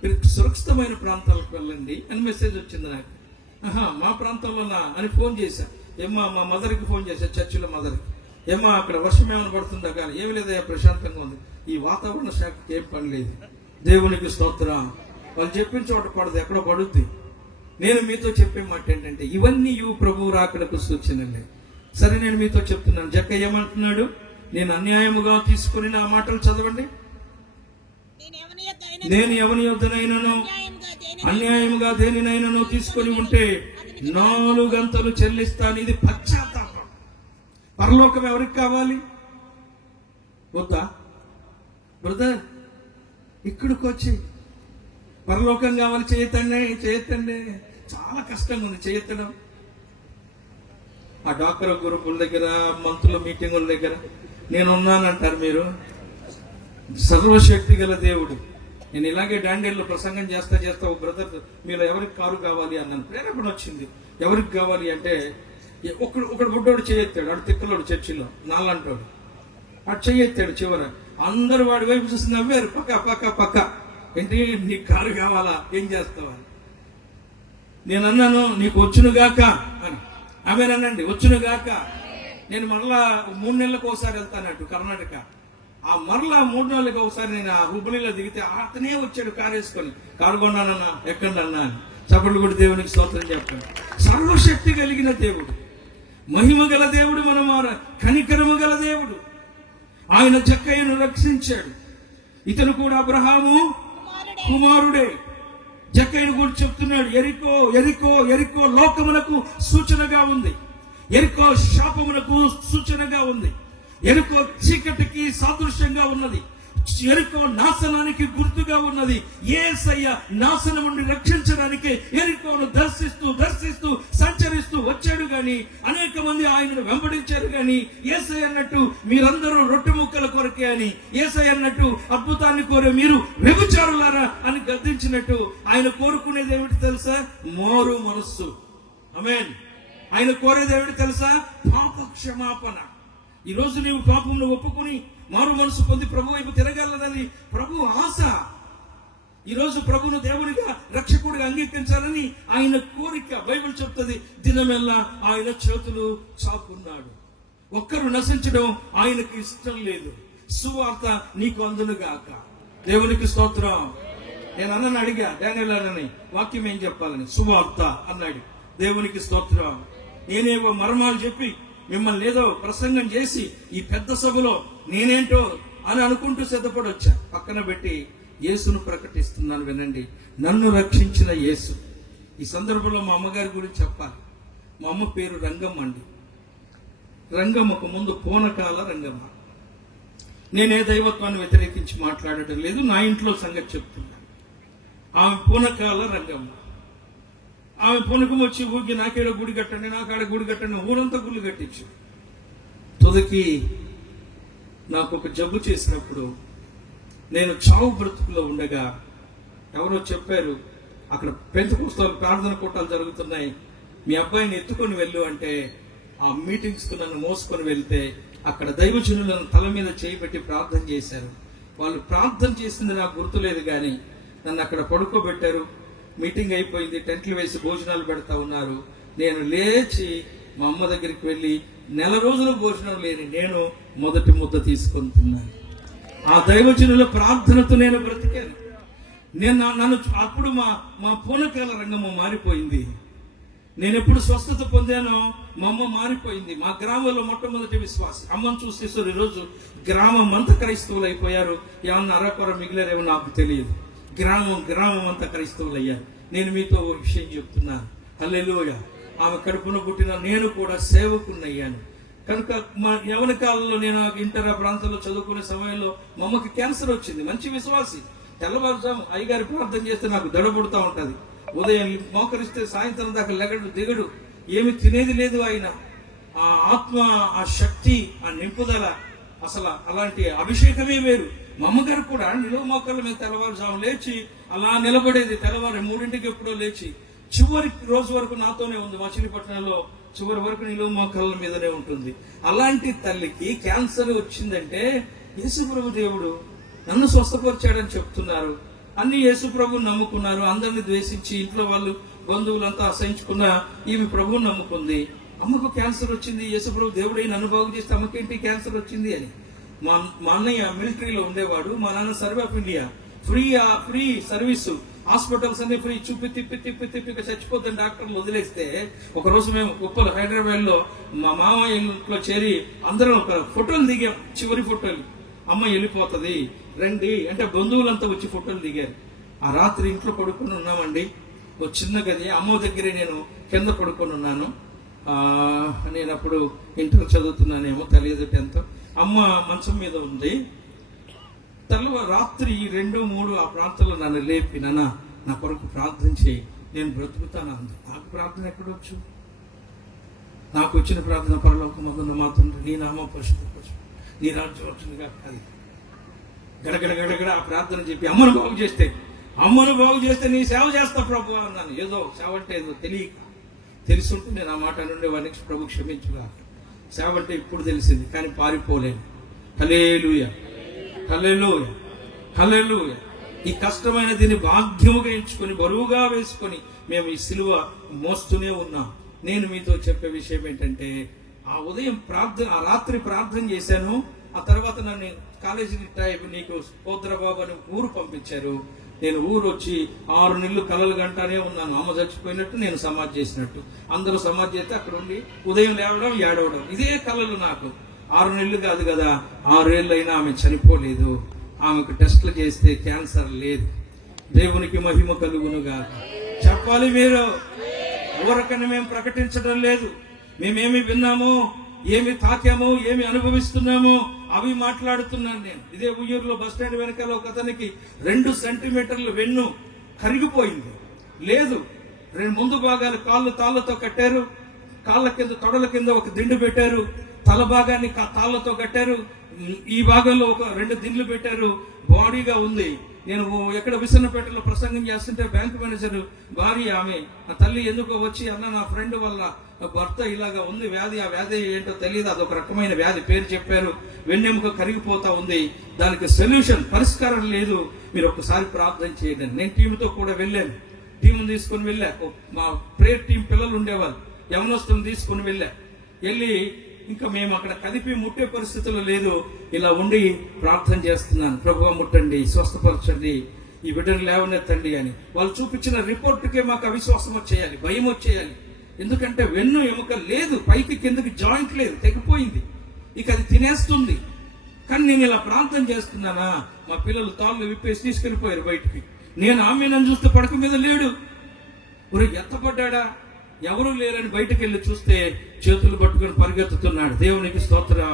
మీరు సురక్షితమైన ప్రాంతాలకు వెళ్ళండి అని మెసేజ్ వచ్చింది నాకు. మా ప్రాంతంలోనా అని ఫోన్ చేశా. ఏమ్మా, మా మదర్కి ఫోన్ చేశా, చర్చిలో మదర్కి. ఏమ్మా అక్కడ వర్షం ఏమైనా పడుతుందా? కానీ ఏమి లేదయ్యా, ప్రశాంతంగా ఉంది. ఈ వాతావరణ శాఖకి ఏం పని లేదు. దేవునికి స్తోత్రం. వాళ్ళు చెప్పిన చోట పడదు, ఎక్కడో పడుద్ది. నేను మీతో చెప్పే మాట ఏంటంటే, ఇవన్నీ ప్రభువు రాకడకు సూచనలే. సరే, నేను మీతో చెప్తున్నాను. జక్కయ్య ఏమంటున్నాడు? నేను అన్యాయముగా తీసుకుని, నా మాటలు చదవండి. నేను ఎవని యొద్దనైనను అన్యాయముగా దేనినైనాను తీసుకొని ఉంటే 4 గంటలు చెల్లిస్తాను. ఇది పశ్చాత్తాపం. పరలోకం ఎవరికి కావాలి? వద్దా బ్రదర్? ఇక్కడికి వచ్చి పరలోకం కావాలి, చేయొద్దండి. చాలా కష్టంగా ఉంది చేయెత్తడం. ఆ డాక్టర్ గ్రూపుల దగ్గర, మంత్రుల మీటింగుల దగ్గర నేనున్నానంటారు మీరు. సర్వశక్తి గల దేవుడు. నేను ఇలాగే డాండేల్లో ప్రసంగం చేస్తా ఒక బ్రదర్, మీరు ఎవరికి కారు కావాలి అన్నాను. ప్రేరేపణ వచ్చింది. ఎవరికి కావాలి అంటే ఒకడు బుడ్డోడు చేయెత్తాడు. ఆడు తిక్కలోడు చర్చిలో, నాలంటోడు. ఆడు చేయెత్తాడు. చివర అందరూ వాడి వైపు చూసి నవ్వారు. పక్క ఏంటి, నీకు కారు కావాలా, ఏం చేస్తావని. నేను అన్నాను, నీకు వచ్చునుగాక అని. ఆమెనండి, వచ్చునుగాక. నేను మరలా 3 నెలలకు ఒకసారి వెళ్తానట్టు కర్ణాటక. ఆ మరలా 3 నెలలకు ఒకసారి నేను ఆ హుబ్బులిలో దిగితే అతనే వచ్చాడు కారు వేసుకొని. కారు కొన్నానన్నా, ఎక్కండి అన్నా అని. చప్పట్లు కూడా దేవునికి స్తోత్రం చెప్పండి. సర్వశక్తి కలిగిన దేవుడు, మహిమ గల దేవుడు, కనికరము గల దేవుడు. ఆయన జక్కయ్యను రక్షించాడు. ఇతను కూడా అబ్రహాము కుమారుడే. జక్కయ్యను గురించి చెప్తున్నాడు. ఎరికో లోకమునకు సూచనగా ఉంది. ఎరికో శాపమునకు సూచనగా ఉంది. ఎరికో చీకటికి సాదృశ్యంగా ఉన్నది. ఎరికో నాశనానికి గుర్తుగా ఉన్నది. యేసయ్య నాశనం నుండి రక్షించడానికి ఎరికోను దర్శిస్తూ సంచరిస్తూ వచ్చాడు. గాని అనేక మంది ఆయనను వెంబడించారు. గాని యేసయ్య అన్నట్టు మీరందరూ రొట్టె ముక్కల కొరకే అని, యేసయ్య అన్నట్టు అద్భుతాన్ని కోరే మీరు వ్యభిచారులారా అని గద్దించినట్టు ఆయన కోరుకునేది ఏమిటి తెలుసా? మారు మనస్సు. ఆమేన్. ఆయన కోరేది ఏమిటి తెలుసా? పాప క్షమాపణ. ఈ రోజు నీవు పాపంను ఒప్పుకొని మారు మనసు పొంది ప్రభు వైపు తిరగాలన్నది ప్రభు ఆశ. ఈ రోజు ప్రభును దేవుడిగా రక్షకుడిగా అంగీకరించాలని ఆయన కోరిక. బైబిల్ చెప్తుంది, దినమెల్లా ఆయన చేతులు చాపున్నాడు. ఒక్కరు నశించడం ఆయనకు ఇష్టం లేదు. సువార్త నీకు అందునుగాక. దేవునికి స్తోత్రం. నేను అన్నని అడిగా, డానియేల్ అన్నని, వాక్యం ఏం చెప్పాలని. సువార్త అన్నాడు. దేవునికి స్తోత్రం. నేనేవో మర్మాలు చెప్పి మిమ్మల్ని ఏదో ప్రసంగం చేసి ఈ పెద్ద సభలో నేనేంటో అని అనుకుంటూ సిద్ధపడొచ్చా. పక్కన పెట్టి యేసును ప్రకటిస్తున్నాను, వినండి. నన్ను రక్షించిన యేసు. ఈ సందర్భంలో మా అమ్మగారి గురించి చెప్పాలి. మా అమ్మ పేరు రంగమ్మ అండి. రంగమ్మకు ముందు పూనకాల రంగమ్మ. నేనే దైవత్వాన్ని వ్యతిరేకించి మాట్లాడటం లేదు, నా ఇంట్లో సంగతి చెప్తున్నాను. ఆమె పూనకాల రంగమ్మ. ఆమె పూనకం వచ్చి ఊరికి నాకేడ గుడి కట్టండి, నాకాడ గుడి కట్టండి, ఊరంతా గుళ్ళు కట్టించు. తుదకి నాకు ఒక జబ్బు చేసినప్పుడు నేను చావు బ్రతుకులో ఉండగా ఎవరో చెప్పారు, అక్కడ పెంతెకొస్తేల ప్రార్థన కూటాలు జరుగుతున్నాయి, మీ అబ్బాయిని ఎత్తుకొని వెళ్ళు అంటే ఆ మీటింగ్స్కు నన్ను మోసుకొని వెళ్తే అక్కడ దైవజనులను తల మీద చేయిబెట్టి ప్రార్థన చేశారు. వాళ్ళు ప్రార్థన చేసింది నాకు గుర్తులేదు, కానీ నన్ను అక్కడ పడుకోబెట్టారు. మీటింగ్ అయిపోయింది, టెంట్లు వేసి భోజనాలు పెడతా ఉన్నారు. నేను లేచి మా అమ్మ దగ్గరికి వెళ్ళి 1 రోజులు భోజనం లేని నేను మొదటి ముద్ద తీసుకొని తిన్నాను. ఆ దైవజనుల ప్రార్థనతో నేను బ్రతికాను. నన్ను అప్పుడు మా పూనకాల రంగమ్మ మారిపోయింది. నేను ఎప్పుడు స్వస్థత పొందానో మా అమ్మ మారిపోయింది. మా గ్రామంలో మొట్టమొదటి విశ్వాసి. అమ్మను చూసేసారు. ఈరోజు గ్రామం అంతా క్రైస్తవులు అయిపోయారు. ఏమన్నా అరకొర మిగిలారేమో నాకు తెలియదు. గ్రామం అంతా క్రైస్తవులు అయ్యారు. నేను మీతో ఒక విషయం చెప్తున్నాను. హల్లెలూయా. ఆమె కడుపున పుట్టిన నేను కూడా సేవకున్నయ్యాను. కనుక మా యవన కాలంలో నేను ఇంటర్ ప్రాంతంలో చదువుకునే సమయంలో మా అమ్మకి క్యాన్సర్ వచ్చింది. మంచి విశ్వాసి. తెల్లవారుజాము అయ్యగారి ప్రార్థన చేస్తే నాకు దడబుడుతూ ఉంటుంది. ఉదయం మోకరిస్తే సాయంత్రం దాకా దిగడు. ఏమి తినేది లేదు. ఆయన ఆ ఆత్మ, ఆ శక్తి, ఆ నింపుదల, అసలు అలాంటి అభిషేకమే వేరు. మా అమ్మగారు కూడా నిలువ మోకాళ్ళ మీద తెల్లవారుజాము లేచి అలా నిలబడేది. తెల్లవారు 3ంటికి ఎప్పుడో లేచి చివరి రోజు వరకు నాతోనే ఉంది. మచిలీపట్నంలో చివరి వరకు నిలువ మోకాళ్ళ మీదనే ఉంటుంది. అలాంటి తల్లికి క్యాన్సర్ వచ్చిందంటే యేసుప్రభు దేవుడు నన్ను స్వస్థపరిచాడని చెప్తున్నారు. అన్ని యేసుప్రభుని నమ్ముకున్నారు. అందరిని ద్వేషించి ఇంట్లో వాళ్ళు బంధువులంతా అసహించుకున్న ఈమె ప్రభువుని నమ్ముకుంది. అమ్మకు క్యాన్సర్ వచ్చింది. యేసుప్రభు దేవుడే నన్ను బాగు చేస్తే అమ్మకేంటి క్యాన్సర్ వచ్చింది అని. మా అన్నయ్య మిలిటరీలో ఉండేవాడు. మా నాన్న survey of India free service, hospitals అన్ని ఫ్రీ. తిప్పి చచ్చిపోతాం డాక్టర్లు వదిలేస్తే ఒకరోజు మేము ఉప్పల్ హైదరాబాద్ లో మా మామయ్య ఇంట్లో చేరి అందరం ఒక ఫోటోలు దిగాం. చివరి ఫోటోలు. అమ్మ వెళ్ళిపోతుంది రండి అంటే బంధువులంతా వచ్చి ఫోటోలు దిగారు. ఆ రాత్రి ఇంట్లో పడుకొని ఉన్నామండి. ఒక చిన్న గది. అమ్మ దగ్గరే నేను కింద పడుకొని ఉన్నాను. నేను అప్పుడు ఇంటర్ చదువుతున్నానేమో తెలియదు, 10th. అమ్మ మంచం మీద ఉంది. రాత్రి 2, 3 ఆ ప్రాంతంలో నన్ను లేపి, నాన్న నా కొరకు ప్రార్థన చేయి, నేను బ్రతుకుతాను అంది. నాకు ప్రార్థన ఎక్కడొచ్చు? నాకు వచ్చిన ప్రార్థన పరలోకమందున్న మా తండ్రి నీ నామం పరిశుద్ధపరచు, నీ రాజ్యం వచ్చునుగా. అది గడగడ గడగడ ఆ ప్రార్థన చెప్పి అమ్మను బాగు చేస్తే నీ సేవ చేస్తా ప్రభు అన్నాను. ఏదో సేవ అంటే ఏదో తెలుసుంటే నేను ఆ మాట నుండి వారికి ప్రభు క్షమించుగా. సేవ అంటే ఇప్పుడు తెలిసింది, కానీ పారిపోలేను. హల్లెలూయా, హల్లెలూయా, హల్లెలూయా. ఈ కష్టమైన దీన్ని భాగ్యముగా ఎంచుకొని బరువుగా వేసుకొని మేము ఈ సిలువ మోస్తూనే ఉన్నాం. నేను మీతో చెప్పే విషయం ఏంటంటే, ఆ ఉదయం ప్రార్థన, ఆ రాత్రి ప్రార్థన చేశాను. ఆ తర్వాత నన్ను కాలేజీ టైం నీకు పోద్రబాబు అని ఊరు పంపించారు. నేను ఊరు వచ్చి 6 నెలలు కలలు గంటనే ఉన్నాను. అమ్మ చచ్చిపోయినట్టు, నేను సమాధి చేసినట్టు. అందరూ సమాధి చేస్తే అక్కడ ఉండి ఉదయం లేవడం, ఏడవడం, ఇదే కలలు నాకు. 6 నెలలు కాదు కదా, 6 ఏళ్ళైనా ఆమె చనిపోలేదు. ఆమెకు టెస్టులు చేస్తే క్యాన్సర్ లేదు. దేవునికి మహిమ కలుగునుగా. చెప్పాలి మీరు. ఊరకని మేము ప్రకటించడం లేదు. మేమేమి విన్నామో, ఏమి తాకామో, ఏమి అనుభవిస్తున్నామో అవి మాట్లాడుతున్నాను నేను. ఇదే ఉయ్యూరులో బస్ స్టాండ్ వెనకాల ఒక అతనికి 2 సెంటీమీటర్లు వెన్ను కరిగిపోయింది. లేదు, 2 ముందు భాగాలు కాళ్ళు తాళ్లతో కట్టారు, కాళ్ళ కింద తొడల కింద ఒక దిండు పెట్టారు, తల భాగాన్ని తాళ్లతో కట్టారు, ఈ భాగంలో ఒక 2 దిండ్లు పెట్టారు. బాడీగా ఉంది. నేను ఎక్కడ విసన్నపేటలో ప్రసంగం చేస్తుంటే బ్యాంక్ మేనేజర్ భార్య, ఆమె ఆ తల్లి ఎందుకో వచ్చి, అన్న నా ఫ్రెండ్ వల్ల భర్త ఇలాగా ఉంది వ్యాధి, ఆ వ్యాధి ఏంటో తెలియదు, అదొక రకమైన వ్యాధి పేరు చెప్పారు, వెన్నెముక కరిగిపోతా ఉంది, దానికి సొల్యూషన్ పరిష్కారం లేదు, మీరు ఒక్కసారి ప్రార్థన చేయండి. నేను టీంతో కూడా వెళ్ళాను. టీం తీసుకుని వెళ్ళా. మా ప్రేయర్ టీం పిల్లలు ఉండేవాళ్ళు, యవనస్తులను తీసుకుని వెళ్ళి ఇంకా మేము అక్కడ కదిపి ముట్టే పరిస్థితుల్లో లేదు. ఇలా ఉండి ప్రార్థన చేస్తున్నాను, ప్రభువా ముట్టండి, స్వస్థపరచండి, ఈ బిడ్డను లేవనెత్తండి అని. వాళ్ళు చూపించిన రిపోర్టుకే మాకు అవిశ్వాసం వచ్చేయాలి, భయం వచ్చేయాలి. ఎందుకంటే వెన్ను ఎముక లేదు, పైకి కిందకి జాయింట్ లేదు, తెగిపోయింది, ఇక అది తినేస్తుంది. కానీ నేను ఇలా ప్రార్థన చేస్తున్నానా, మా పిల్లలు తాళ్ళు విప్పేసి తీసుకెళ్లిపోయారు బయటికి. నేను ఆమె నన్ను చూస్తే పడక మీద లేడు. ఎత్తపడ్డా, ఎవరూ లేరని బయటకు వెళ్ళి చూస్తే చేతులు పట్టుకుని పరిగెత్తుతున్నాడు. దేవునికి స్తోత్రం.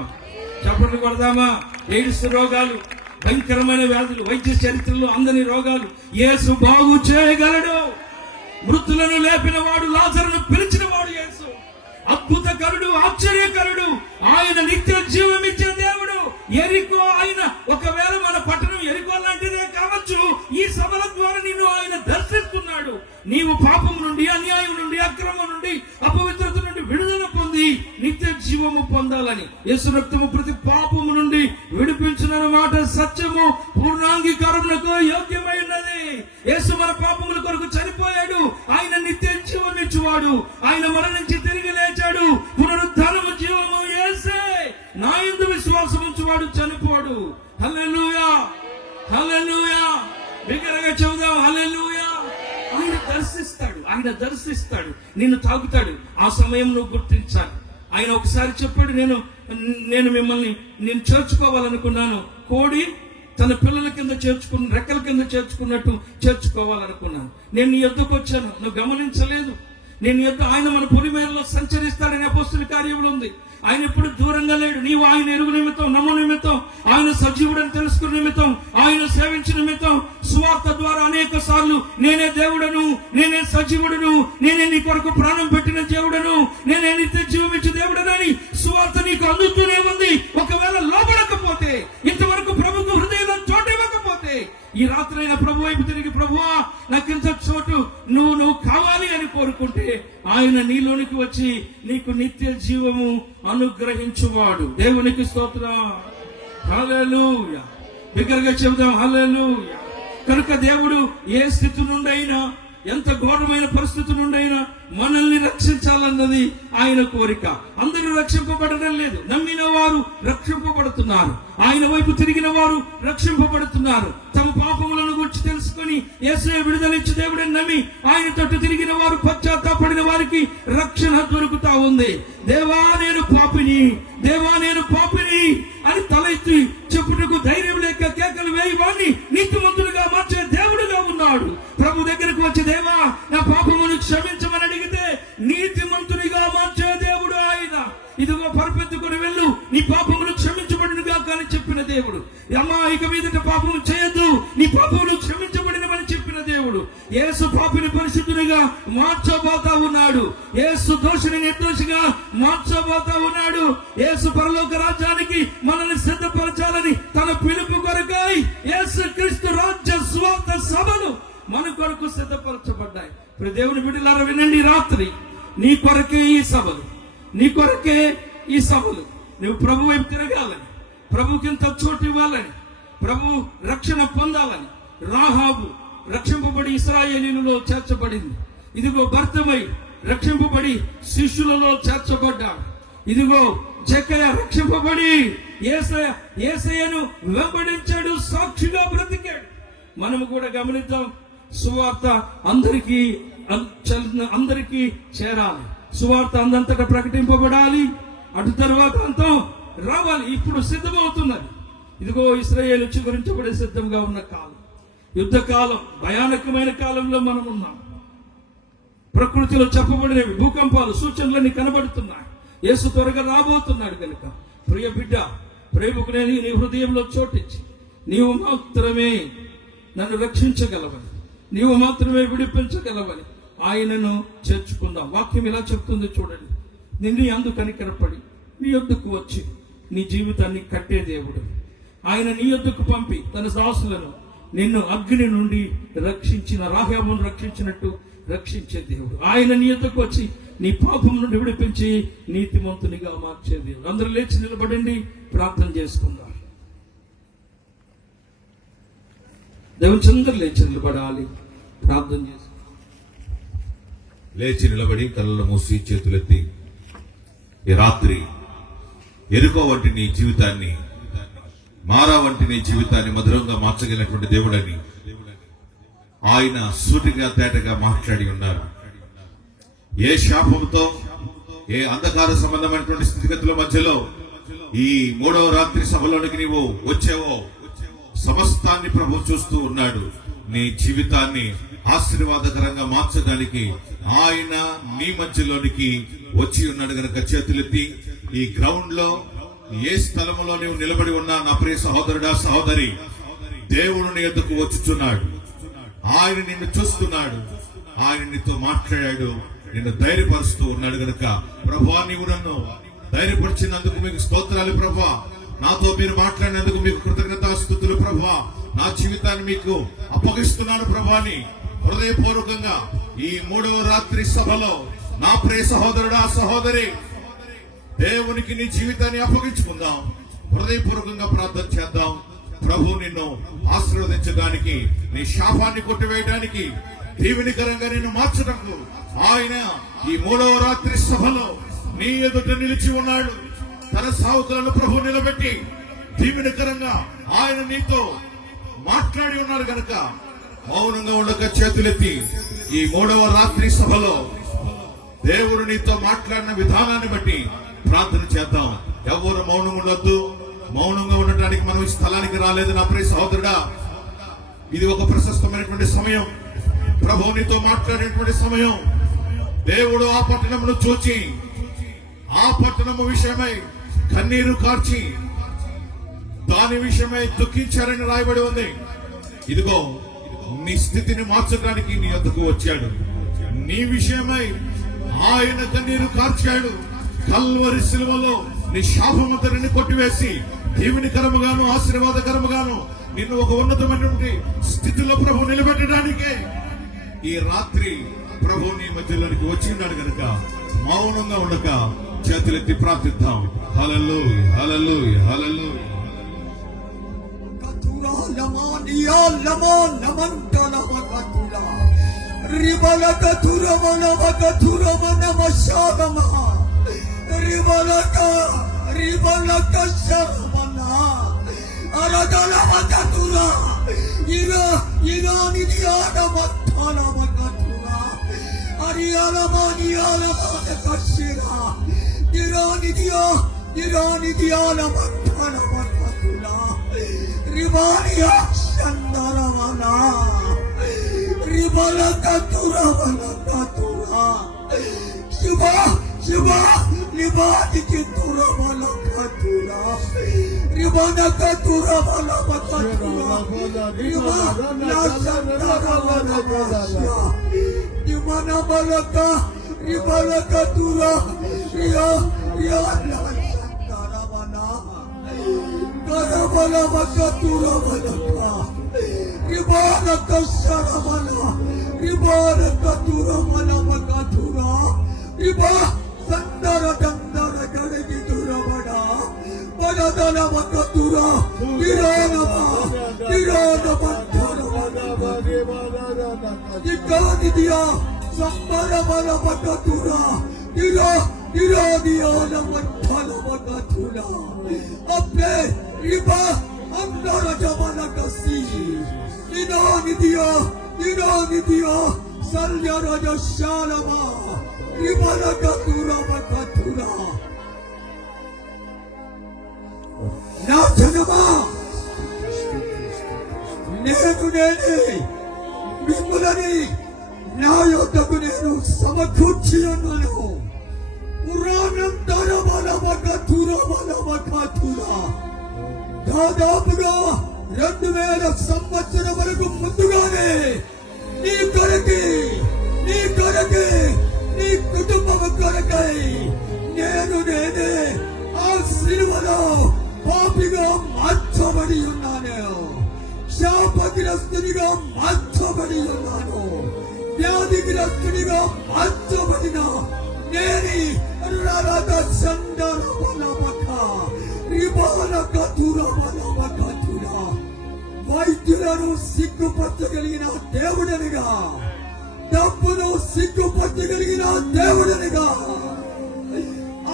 చప్పట్లు కొడదామా? ఎయిడ్స్ రోగాలు, భయంకరమైన వ్యాధులు, వైద్య చరిత్రలో అందని రోగాలు యేసు బాగు చేయగలడు. మృతులను లేపిన వాడు, లాజరును పిలిచిన వాడు యేసు. అద్భుతకరుడు, ఆశ్చర్యకరుడు, ఆయన నిత్య జీవం ఇచ్చే దేవుడు. ఎరికో ఆయన, ఒకవేళ మన పట్టణం ఎరికో లాంటిదే కావచ్చు, ఈ సభల ద్వారా నిన్ను ఆయన దర్శిస్తున్నాడు. నీవు పాపం నుండి, అన్యాయం నుండి, అక్రమం నుండి, అపవిత్రత నుండి విడుదల పొంది నిత్య జీవము పొందాలని. యేసు రక్తము ప్రతి పాపము నుండి విడిపించిన మాట సత్యము, పూర్ణాంగీకారమునకు యోగ్యమైనది. యేసు మన పాపముల కొరకు చనిపోయాడు, ఆయన నిత్య జీవం ఇచ్చువాడు. ఆయన మరణించి తిరిగి లేచాడు. పునరుద్ధానము జీవము యేసే. నా యందు విశ్వాసం ఉంచువాడు చనిపోడు. హల్లెలూయా, హల్లెలూయా. బిగ్గరగా చెబుదాం, హల్లెలూయా. ఆయన దర్శిస్తాడు, నిన్ను తాకుతాడు. ఆ సమయం నువ్వు గుర్తించాలి. ఆయన ఒకసారి చెప్పాడు, నేను మిమ్మల్ని చేర్చుకోవాలనుకున్నాను. కోడి తన పిల్లల కింద రెక్కల కింద చేర్చుకున్నట్టు చేర్చుకోవాలనుకున్నాను. నేను నీ యొద్దకు వచ్చాను, నువ్వు గమనించలేదు. ఆయన మన పొలిమేరలో సంచరిస్తాడని అపోస్తలుల కార్యంలో ఉంది. ఆయన ఎప్పుడు దూరంగా లేడు. నీవు ఆయన ఎరుగు నిమిత్తం, నమ్ము నిమిత్తం, ఆయన సజీవుడని తెలుసుకున్న నిమిత్తం, ఆయన సేవించిన నిమిత్తం, సువార్త ద్వారా అనేక సార్లు నేనే దేవుడను, నేనే సజీవుడను, నేనే నీ కొరకు ప్రాణం పెట్టిన దేవుడను, నేనే నిత్య జీవం ఇచ్చే దేవుడనని సువార్త నీకు అందుతూనే ఉంది. ఒకవేళ లోపడకపోతే, ఇంతవరకు ప్రభుత్వ హృదయంలో చోటు ఇవ్వకపోతే, ఈ రాత్రైనా ప్రభు వైపు తిరిగి, ప్రభువా నాకింత చోటు నువ్వు కావాలి అని కోరుకుంటే, ఆయన నీలోనికి వచ్చి నీకు నిత్య జీవము అనుగ్రహించువాడు. దేవునికి స్తోత్రం. హల్లెలూయా. బిగ్గరగా చెబుదాం, హల్లెలూయా. కనుక దేవుడు ఏ స్థితి నుండైనా, ఎంత ఘోరమైన పరిస్థితి నుండైనా మనల్ని రక్షించాలన్నది ఆయన కోరిక. అందరూ రక్షింపబడడం లేదు, నమ్మిన వారు రక్షింపబడుతున్నారు. ఆయన వైపు తిరిగిన వారు రక్షింపబడుతున్నారు. తమ పాపములను గురించి తెలుసుకుని యేసునే విడుదలిచ్చి దేవుడిని నమ్మి ఆయన తట్టు తిరిగిన వారు, పశ్చాత్తాపడిన వారికి రక్షణ దొరుకుతా ఉంది. దేవా నేను పాపిని, దేవా నేను పాపిని అని తల ఎత్తి చెప్పుటకు ధైర్యం లేక కేకలు వేయి వాడిని నీతిమంతులుగా మార్చే దేవుడుగా ఉన్నాడు. ప్రభు దగ్గరకు వచ్చి, దేవా నా పాపమును క్షమించమని అడిగితే నీతిమంతునిగా మార్చే దేవుడు ఆయన. ఇదిగో పరిపెత్తుకుని వెళ్ళు, నీ పాపములు క్షమించబడినగా కానీ చెప్పిన దేవుడు. అమ్మా ఇక మీదట పాపము చేయొద్దు, నీ పాపములు క్షమించబడినవని చెప్పిన దేవుడు. యేసు పాపిని పరిశుద్ధునిగా మార్చబోతా ఉన్నాడు. యేసు దోషిని నిర్దోషిగా మార్చబోతా ఉన్నాడు. యేసు పరలోక రాజ్యానికి మనల్ని సిద్ధపరచాలని తన పిలుపు కొరకై యేసు క్రీస్తు రాజ్య స్వార్థ సభలు మన కొరకు సిద్ధపరచబడ్డాయి. ఇప్పుడు దేవుని బిడ్డలారా వినండి, రాత్రి నీ కొరకే ఈ సభలు, నీ కొరకే ఈ సభలు. నువ్వు ప్రభు వైపు తిరగాలని, ప్రభుకింత చోటు ఇవ్వాలని, ప్రభు రక్షణ పొందాలని. రాహాబు రక్షింపబడి ఇశ్రాయేలీయులలో చేర్చబడింది. ఇదిగో భర్తమై రక్షింపబడి శిష్యులలో చేర్చబడ్డాడు. ఇదిగో జక్కయ్య రక్షింపబడి యేసయ్యను వెంబడించాడు, సాక్షిగా బ్రతికాడు. మనము కూడా గమనిద్దాం, సువార్త అందరికీ చేరాలి, సువార్త అందంతటా ప్రకటింపబడాలి. అటు తర్వాత అంతం రావాలి. ఇప్పుడు సిద్ధమవుతున్నది. ఇదిగో ఇశ్రాయేలు చిగురించబడే సిద్ధంగా ఉన్న కాలం, యుద్ధ కాలం, భయానకమైన కాలంలో మనం ఉన్నాం. ప్రకృతిలో చెప్పబడినవి భూకంపాలు సూచనలన్నీ కనబడుతున్నాయి. యేసు త్వరగా రాబోతున్నాడు కనుక ప్రియ బిడ్డ, ప్రేమకునే నీ హృదయంలో చోటించి నీవు మాత్రమే నన్ను రక్షించగలవని, నీవు మాత్రమే విడిపించగలవని ఆయనను చేర్చుకుందాం. వాక్యం ఇలా చెప్తుంది చూడండి. నిన్ను అందు కనికరపడి నీ యొద్దకు వచ్చి నీ జీవితాన్ని కట్టే దేవుడు ఆయన. నీ యొద్దకు పంపి తన దాసులను నిన్ను అగ్ని నుండి రక్షించిన, రాహాబును రక్షించినట్టు రక్షించే దేవుడు ఆయన. నీ యొద్దకు వచ్చి నీ పాపం నుండి విడిపించి నీతిమంతునిగా మార్చే దేవుడు. అందరూ లేచి నిలబడండి, ప్రార్థన చేసుకుందాం. దేవుని చంద్రులు లేచి నిలబడాలి, ప్రార్థన చేసుకుందాం. లేచి నిలబడి కళ్ళను మూసి చేతులెత్తి ఈ రాత్రి ఎరుకో వంటి నీ జీవితాన్ని, మారా వంటి నీ జీవితాన్ని మధురంగా మార్చగలిగినటువంటి దేవుడని ఆయన సూటిగా తేటగా మాట్లాడి ఉన్నారు. ఏ శాపంతో, ఏ అంధకార సంబంధమైనటువంటి స్థితిగతుల మధ్యలో ఈ 3వ రాత్రి సభలోనికి నీవు వచ్చావో సమస్తాన్ని ప్రభు చూస్తూ ఉన్నాడు. నీ జీవితాన్ని ఆశీర్వాదకరంగా మార్చడానికి ఆయన నీ మధ్యలోనికి వచ్చి ఉన్నాడు గనక చేతులెత్తి ఈ గ్రౌండ్ లో ఏ స్థలంలో నీవు నిలబడి ఉన్నా నా ప్రియ సహోదరుడా, సహోదరి, దేవుడు నీ ఎద్దుకు వచ్చుచున్నాడు. ఆయన నిన్ను చూస్తున్నాడు, ఆయన నీతో మాట్లాడాడు, నిన్ను ధైర్యపరుస్తూ ఉన్నాడు గనక ప్రభువా నీవు నన్ను ధైర్యపరిచినందుకు మీకు స్తోత్రాలు ప్రభువా, నాతో మీరు మాట్లాడినందుకు మీకు కృతజ్ఞతాస్తుతులు ప్రభువా, నా జీవితాన్ని మీకు అప్పగిస్తున్నాను ప్రభువాని హృదయపూర్వకంగా ఈ 3వ రాత్రి సభలో నా ప్రియ సహోదరుడా, సహోదరి, దేవునికి నీ జీవితాన్ని అప్పగించుకుందాం. హృదయపూర్వకంగా ప్రార్థన చేద్దాం. ప్రభు నిన్ను ఆశీర్వదించడానికి, నీ శాపాన్ని కొట్టివేయడానికి, దీవెనికరంగా నిన్ను మార్చడానికి ఆయన ఈ 3వ రాత్రి సభలో నీ ఎదుట నిలిచి ఉన్నాడు. తన సావుకులను ప్రభు నిలబెట్టి దీవెనికరంగా ఆయన నీతో మాట్లాడి ఉన్నారు గనక మౌనంగా ఉండక చేతులెత్తి ఈ 3వ రాత్రి సభలో దేవుడు నీతో మాట్లాడిన విధానాన్ని బట్టి ప్రార్థన చేద్దాం. ఎవరు మౌనం ఉండొద్దు. మౌనంగా ఉండటానికి మనం ఈ స్థలానికి రాలేదు నా ప్రియ సహోదరుడా. ఇది ఒక ప్రశస్తమైనటువంటి సమయం, ప్రభు నీతో మాట్లాడేటువంటి సమయం. దేవుడు ఆ పట్టణమును చూచి ఆ పట్టణము విషయమై కన్నీరు కార్చి దాని విషయమై దుఃఖించారని రాయబడి ఉంది. ఇదిగో నీ స్థితిని మార్చడానికి నీ వద్దకు వచ్చాడు. నీ విషయమై ఆయన కన్నీరు కార్చాడు. కల్వరి శిలువలో నీ శాపమంతరిని కొట్టివేసి దీవెనికరముగాను ఆశీర్వాదకరముగాను నిన్ను ఒక ఉన్నతమైనటువంటి స్థితిలో ప్రభు నిలబెట్టడానికే ఈ రాత్రి ప్రభు నీ మధ్యలోనికి వచ్చిన్నాడు గనుక మౌనంగా ఉండక చేతులెత్తి ప్రార్థిద్దాం. హల్లెలూయా, హల్లెలూయా, హల్లెలూయా. Ibanaka tura bala baka tura. Iba la santara bala basya. Imana balaka. Ibalaka tura. Ya la santara bala. Karabala baka tura balaka. Ibalaka sarabala. Ibalaka tura bala baka tura. Iba santara dandara garegi tura bada. Badadana baka tura. Dirana bantara bada. Ikani dia. Sambara bala baka tura. Dira dia na bantara baka tura. Apne iba andara jabana kasi. Inani dia. Salya raja shalama. Iba na katura baka tura. నా జనమా నేనే మిమ్మల్ని నా యొద్దకు నేను సమకూర్చి ఉన్నాను. పురాణం దాదాపుగా 2000 సంవత్సరం వరకు ముందుగానే నీ కొరకి నీ కుటుంబం కొరకై నేనే ఆ సిలువలో పాపిగా మార్చబడి ఉన్నాను. శాపగ్రస్తునిగా మార్చబడి ఉన్నాను. వ్యాధిగ్రస్తునిగా మార్చబడిన నేని అనురాధ సందర బలమక రిబాలక దురబలమక దుర వైద్యులను సిగ్గుపరచగలిగిన దేవుడనిగా, డబ్బును సిగ్గుపరచగలిగిన దేవుడనిగా,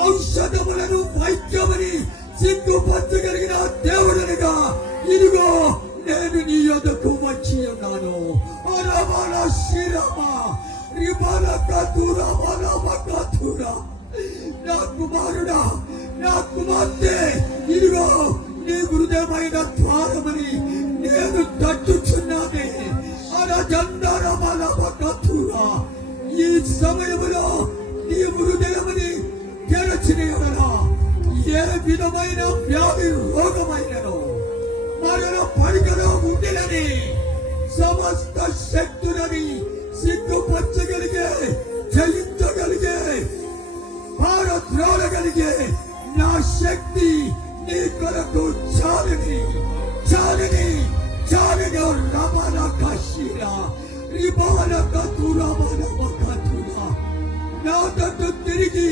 ఔషధములను వైద్యమని సిగ్గుపరచగలిగిన దేవుడనిగా ఇదిగో నేను నీ యొద్దకు వచ్చి ఉన్నాను. అరబల శిరమ రిబలక దురబలమక దుర నా కుమారుడా, నా కుమార్తె, ఇదిగో నీ హృదయమైన ద్వారమని నేను తట్టుచున్నానే. అరజందర బలమక దుర ఈ సమయములో నీ హృదయమని తెరచిన ఎడల ఏ విధమైన వ్యాధి రోగమైనను మరణ పడికలో ఉండినని సమస్త శక్తులని సిగ్గుపరచగలిగే, జయించగలిగే, పారద్రోలగలిగే నా శక్తి నీ కొరకు చాలని రమణ కశిర రిబాలక దురబలమక దుర నా తట్టు తిరిగి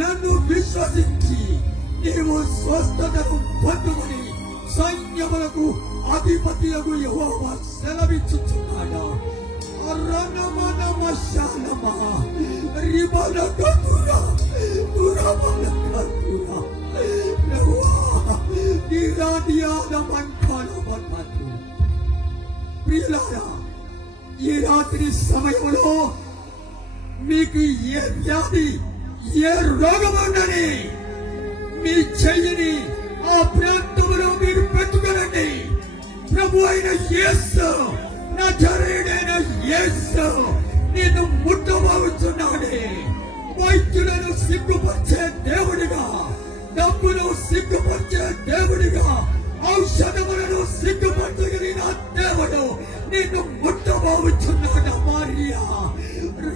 నన్ను విశ్వసించి నీవు స్వస్థతను పొందుమని సైన్యములకు అధిపతియగు యెహోవా సెలవిచ్చుచున్నాడు. అరణమనమశాలమా రిబలక దురబలక దుర ప్రభువా నిరాడియాల మంకలమక దుర. ప్రియులారా, ఈ రాత్రి సమయంలో మీకు ఏ వ్యాధి, ఏ రోగముండని మీ చెయ్యిని ఆ ప్రాంతంలో మీరు పెట్టుకోనండి. ప్రభు అయిన యేసు, నజరేయుడైన యేసు నిన్ను ముట్టబోతున్నాడే. వైద్యులను సిగ్గుపరిచే దేవుడిగా, డబ్బును సిగ్గుపరిచే దేవుడిగా, ఔషధములను సిగ్గుపరచగలిగిన దేవుడు నిన్ను ముట్టబోతున్నాడు. మరియా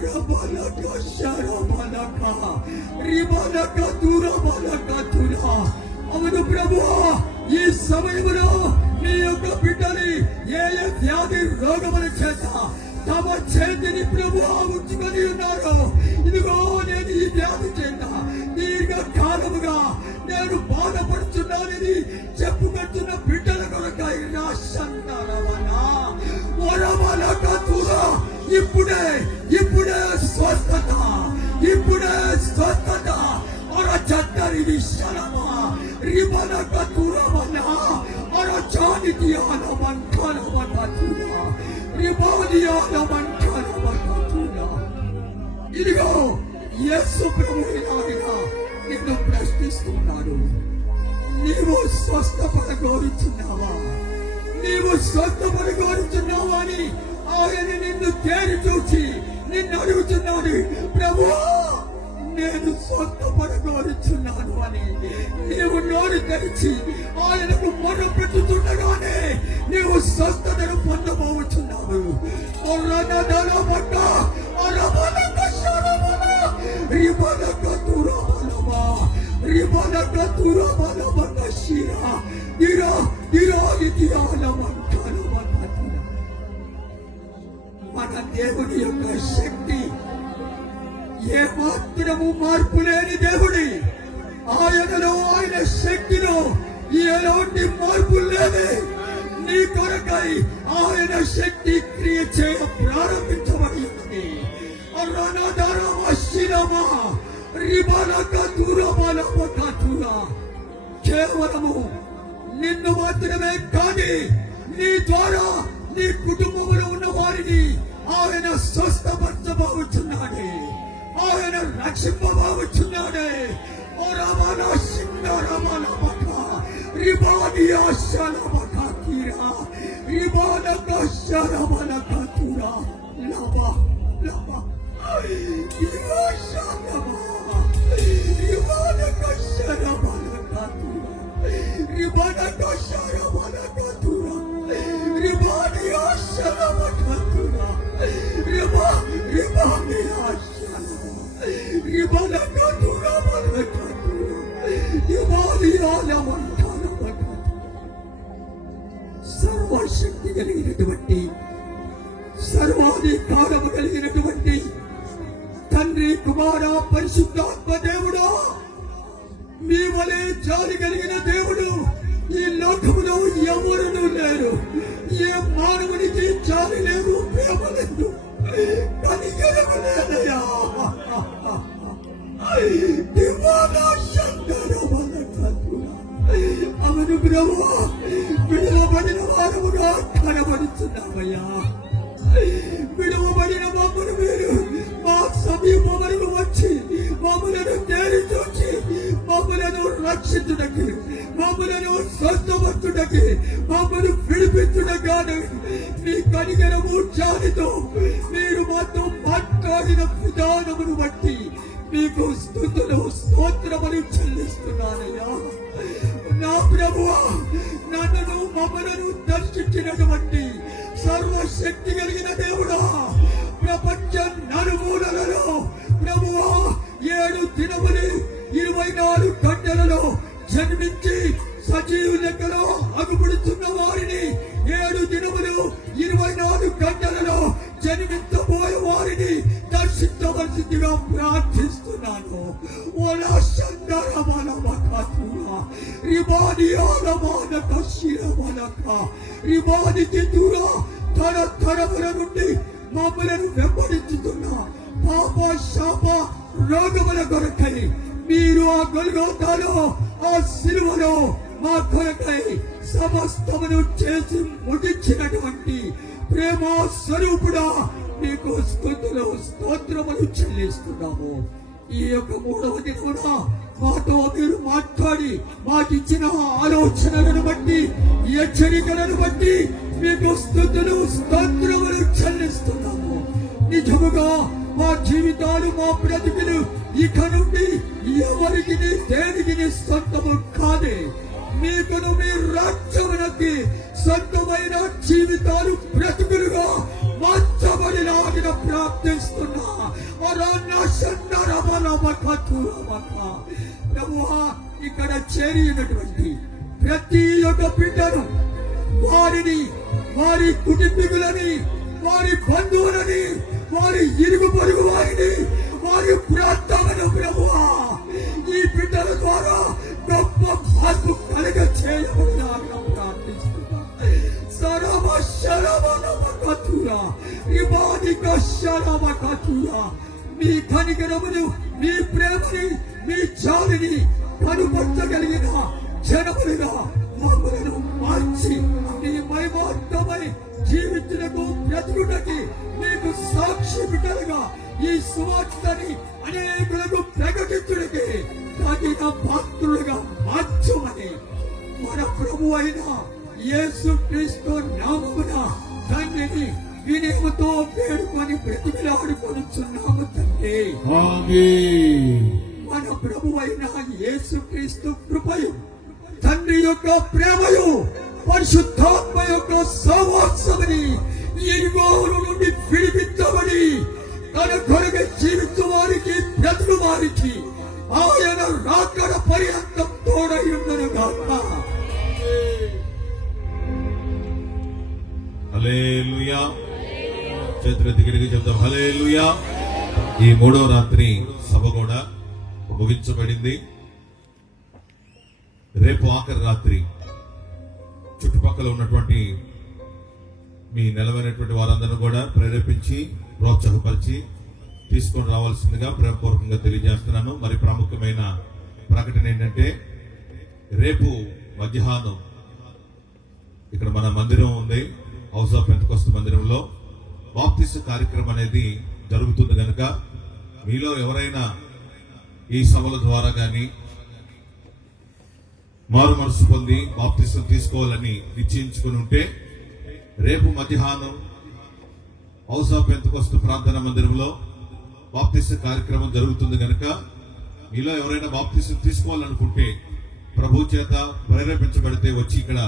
రబలక శరబలక రిబలక దురబలక దుర. అవును ప్రభువా, ఈ సమయంలో నీ యొక్క బిడ్డని ఏ వ్యాధి రోగముల చేత తమ చేతిని ప్రభువా ఉంచుకొని ఉన్నారు. ఇదిగో నేను ఈ వ్యాధి చేత దీర్ఘకాలముగా నేను బాధపడుతున్నానని చెప్పుకుంటున్న బిడ్డల కొరకై నా సంతానమనా వరబలక దుర ఇప్పుడే స్వస్థత, అర చట్టరి విషలమా రిబలక దురబల అర చానిదియాల మంకలమక దుర రిబాలియాల మంకలమక దుర. ఇదిగో యేసు ప్రభువైన నిన్ను ప్రశ్నిస్తున్నాడు. నీవు స్వస్థపడ కోరుచున్నావా? అని ఆయన నిన్ను తేరి చూచి నిన్ను అడుగుతున్నాడు. ప్రభువా, నేను స్వస్థపడగోరుచున్నాను అని నీవు నోరు తెరిచి ఆయనకు మొర పెట్టుతుండగానే నీవు స్వస్థతను పొందబోచున్నావు. మన దేవుని యొక్క శక్తి ఏ మాత్రము మార్పు లేని దేవుడి. ఆయనలో ఆయన శక్తిలో ఎలాంటి మార్పు లేదే. నీ కొరకై ఆయన శక్తి క్రియ చేయ ప్రారంభించబడి ఉన్నది. కేవలము నిన్ను మాత్రమే కాని నీ ద్వారా నీ కుటుంబంలో ఉన్న వారిని ఆయన స్వస్థపరచబోచున్నాడే, ఆయన రక్షింపబోచున్నాడే. ఓ రమణ సింగ రమణ మఠ రిబానియా శలమఠ తీరా రిబానక శలమనక తురా లబా లబా ఇవా శలమా రిబానక శలమనక తురా రిబానక శలమనక తురా రిబానియా శలమఠ తురా రిబా రిబానియా శలమా రిబానక తురా మనక తురా రిబానియా లమనక సర్వశక్తి కలిగినటువంటి సర్వాధికారము కలిగినటువంటి తండ్రి కుమార పరిశుద్ధాత్మ దేవుడు, మీ వలె జాలి కలిగిన దేవుడు ఈ లోకములో ఎవరునూ లేరు. ఏ మానవునికి జాలి లేదు, ప్రేమ లేదు, కనికరము లేదయా. అవను ప్రభు విడువబడిన వారముగా కనబడుతున్నామయ్యా. విడువబడిన మమ్మను మీరు మా సమీపములకు వచ్చి మమ్మలను తేరి చూచి మమ్మలను రక్షించుటకి, మమ్మలను స్వస్థపరచుటకి, మమ్మను విడిపించుటగాను మీ కనికరము జాలితో మీరు మాతో మాట్లాడిన విధానమును బట్టి మీకు స్తుతులు స్తోత్రములు చెల్లిస్తున్నానయ్యా. నా ప్రభువా, నన్ను మమ్మలను దర్శించినటువంటి సర్వశక్తి కలిగిన దేవుడా, ప్రపంచ నలుమూలలలో ప్రభువా 7 దినములు 24 గంటలలో జన్మించి సజీవ లెక్కలో అగుపడుతున్న వారిని 7 దినములు 24 గంటలలో జన్మించబోయే వారిని దర్శించవలసిందిగా ప్రార్థిస్తున్నాను. ఓలా సందరమల మకతురా రిబానియాల మానక శిరమలక రిబానికి దూరా తరతరముల నుండి మమ్మలను వెంబడించుతున్న పాప శాప రోగముల కొరకై మీరు ఆ గొల్గోతాలో ఆ సిలువలో మా కొరకై సమస్తమును చేసి ముగించినటువంటి ప్రేమ స్వరూపుడా, మీకు స్తుతులు స్తోత్రములు చెల్లిస్తున్నాము. ఈ యొక్క 3వ దినమున మాతో మీరు మాట్లాడి మాకిచ్చిన ఆలోచనలను బట్టి, హెచ్చరికలను బట్టి మీకు స్తుతులు స్తోత్రములు చెల్లిస్తున్నాము. నిజముగా మా జీవితాలు, మా బ్రతుకులు ఇక నుండి ఎవరికి దేనికి సొంతము కాదే. మీకును మీ రాజ్యమునకి సొంతమైన జీవితాలు బ్రతుకులుగా మార్చబడిలాగిన ప్రార్థిస్తున్నా. ప్రభువా, ఇక్కడ చేరినటువంటి ప్రతి ఒక్క బిడ్డను, వారిని, వారి కుటుంబీకులని, వారి బంధువులని, వారి ఇరుగు పొరుగు వారిని, వారి ప్రార్థనను ప్రభువా ఈ బిడ్డల ద్వారా గొప్ప మార్పు కలగ చేయబడిన ప్రార్థిస్తున్నా. సరమ శరమనమకతురా ఇబానిక శరమకతురా, మీ కనికరమును, మీ ప్రేమని, మీ జాలిని కనుపరచగలిగిన జనములుగా మమ్మలను మార్చి నీ మహిమార్థమై జీవితులకు బ్రతుకుటకి మీకు సాక్షి బిడ్డలుగా ఈ సువార్తని అనేకులకు ప్రకటించుటకి తగిన పాత్రులుగా మార్చమని మన ప్రభు అయిన యేసు క్రీస్తు నామమున తండ్రిని వినయముతో వేడుకొని బ్రతిమిలాడుకొనుచున్నాము తండ్రి. ఆమేన్. ప్రభువైన యేసుక్రీస్తు కృపయు, తండ్రి యొక్క ప్రేమయు, పరిశుద్ధాత్మ యొక్క సహవాసమని, ఈ రోగుల నుండి విడిపించబడి తన కొరకు జీవించు వారికి, బ్రతుకు వారికి ఆయన రాకడ పర్యంతం తోడై ఉండను గాక. హల్లెలూయా. చేతులెత్తి గట్టిగా చెప్తాం హల్లెలూయా. ఈ మూడో రాత్రి సభ కూడా ముగించబడింది. రేపు ఆఖరి రాత్రి చుట్టుపక్కల ఉన్నటువంటి మీ నిలవైనటువంటి వారందరూ కూడా ప్రేరేపించి ప్రోత్సాహపరిచి తీసుకొని రావాల్సిందిగా ప్రేమపూర్వకంగా తెలియజేస్తున్నాను. మరి ప్రాముఖ్యమైన ప్రకటన ఏంటంటే, రేపు మధ్యాహ్నం ఇక్కడ మన మందిరం ఉంది, హౌస్ ఆఫ్ పెంతెకోస్తు మందిరంలో బాప్తిస్మ కార్యక్రమం అనేది జరుగుతుంది కనుక మీలో ఎవరైనా ఈ సభల ద్వారా కానీ మారు మనసు పొంది బాప్తిస్మ తీసుకోవాలని నిశ్చయించుకుని ఉంటే, రేపు మధ్యాహ్నం హౌస్ ఆఫ్ పెంతెకోస్తు ప్రార్థనా మందిరంలో బాప్తిస్మ కార్యక్రమం జరుగుతుంది కనుక మీలో ఎవరైనా బాప్తిస్మ తీసుకోవాలనుకుంటే, ప్రభు చేత ప్రేరేపించబడితే వచ్చి ఇక్కడ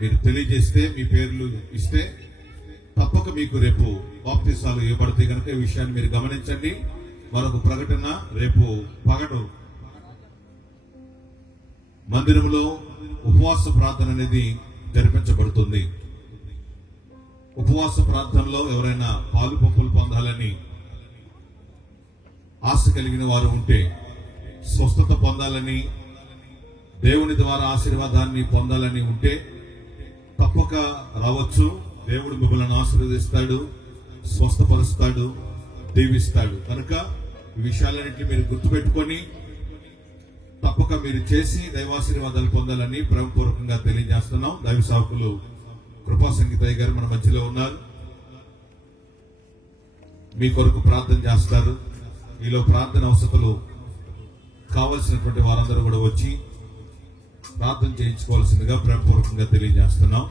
మీరు తెలియజేస్తే, మీ పేర్లు ఇస్తే తప్పక మీకు రేపు బాప్తిసాలు ఇవ్వబడతాయి కనుక ఈ విషయాన్ని మీరు గమనించండి. మరొక ప్రకటన, రేపు పగలు మందిరంలో ఉపవాస ప్రార్థన అనేది జరిపించబడుతుంది. ఉపవాస ప్రార్థనలో ఎవరైనా పాలు పంపులు పొందాలని ఆశ కలిగిన వారు ఉంటే, స్వస్థత పొందాలని, దేవుని ద్వారా ఆశీర్వాదాన్ని పొందాలని ఉంటే తప్పక రావచ్చు. దేవుడు మిమ్మల్ని ఆశీర్వదిస్తాడు, స్వస్థపరుస్తాడు, దీవిస్తాడు. కనుక ఈ విషయాలన్నింటినీ మీరు గుర్తుపెట్టుకొని తప్పక మీరు చేసి దైవాశీర్వాదాలు పొందాలని ప్రేమపూర్వకంగా తెలియజేస్తున్నాం. దైవ సేవకులు కృపా సంగీతయ్య గారు మన మధ్యలో ఉన్నారు. మీ కొరకు ప్రార్థన చేస్తారు. మీలో ప్రార్థన అవసరతలు కావలసినటువంటి వారందరూ కూడా వచ్చి ప్రార్థన చేయించుకోవాల్సిందిగా ప్రేమపూర్వకంగా తెలియజేస్తున్నాం.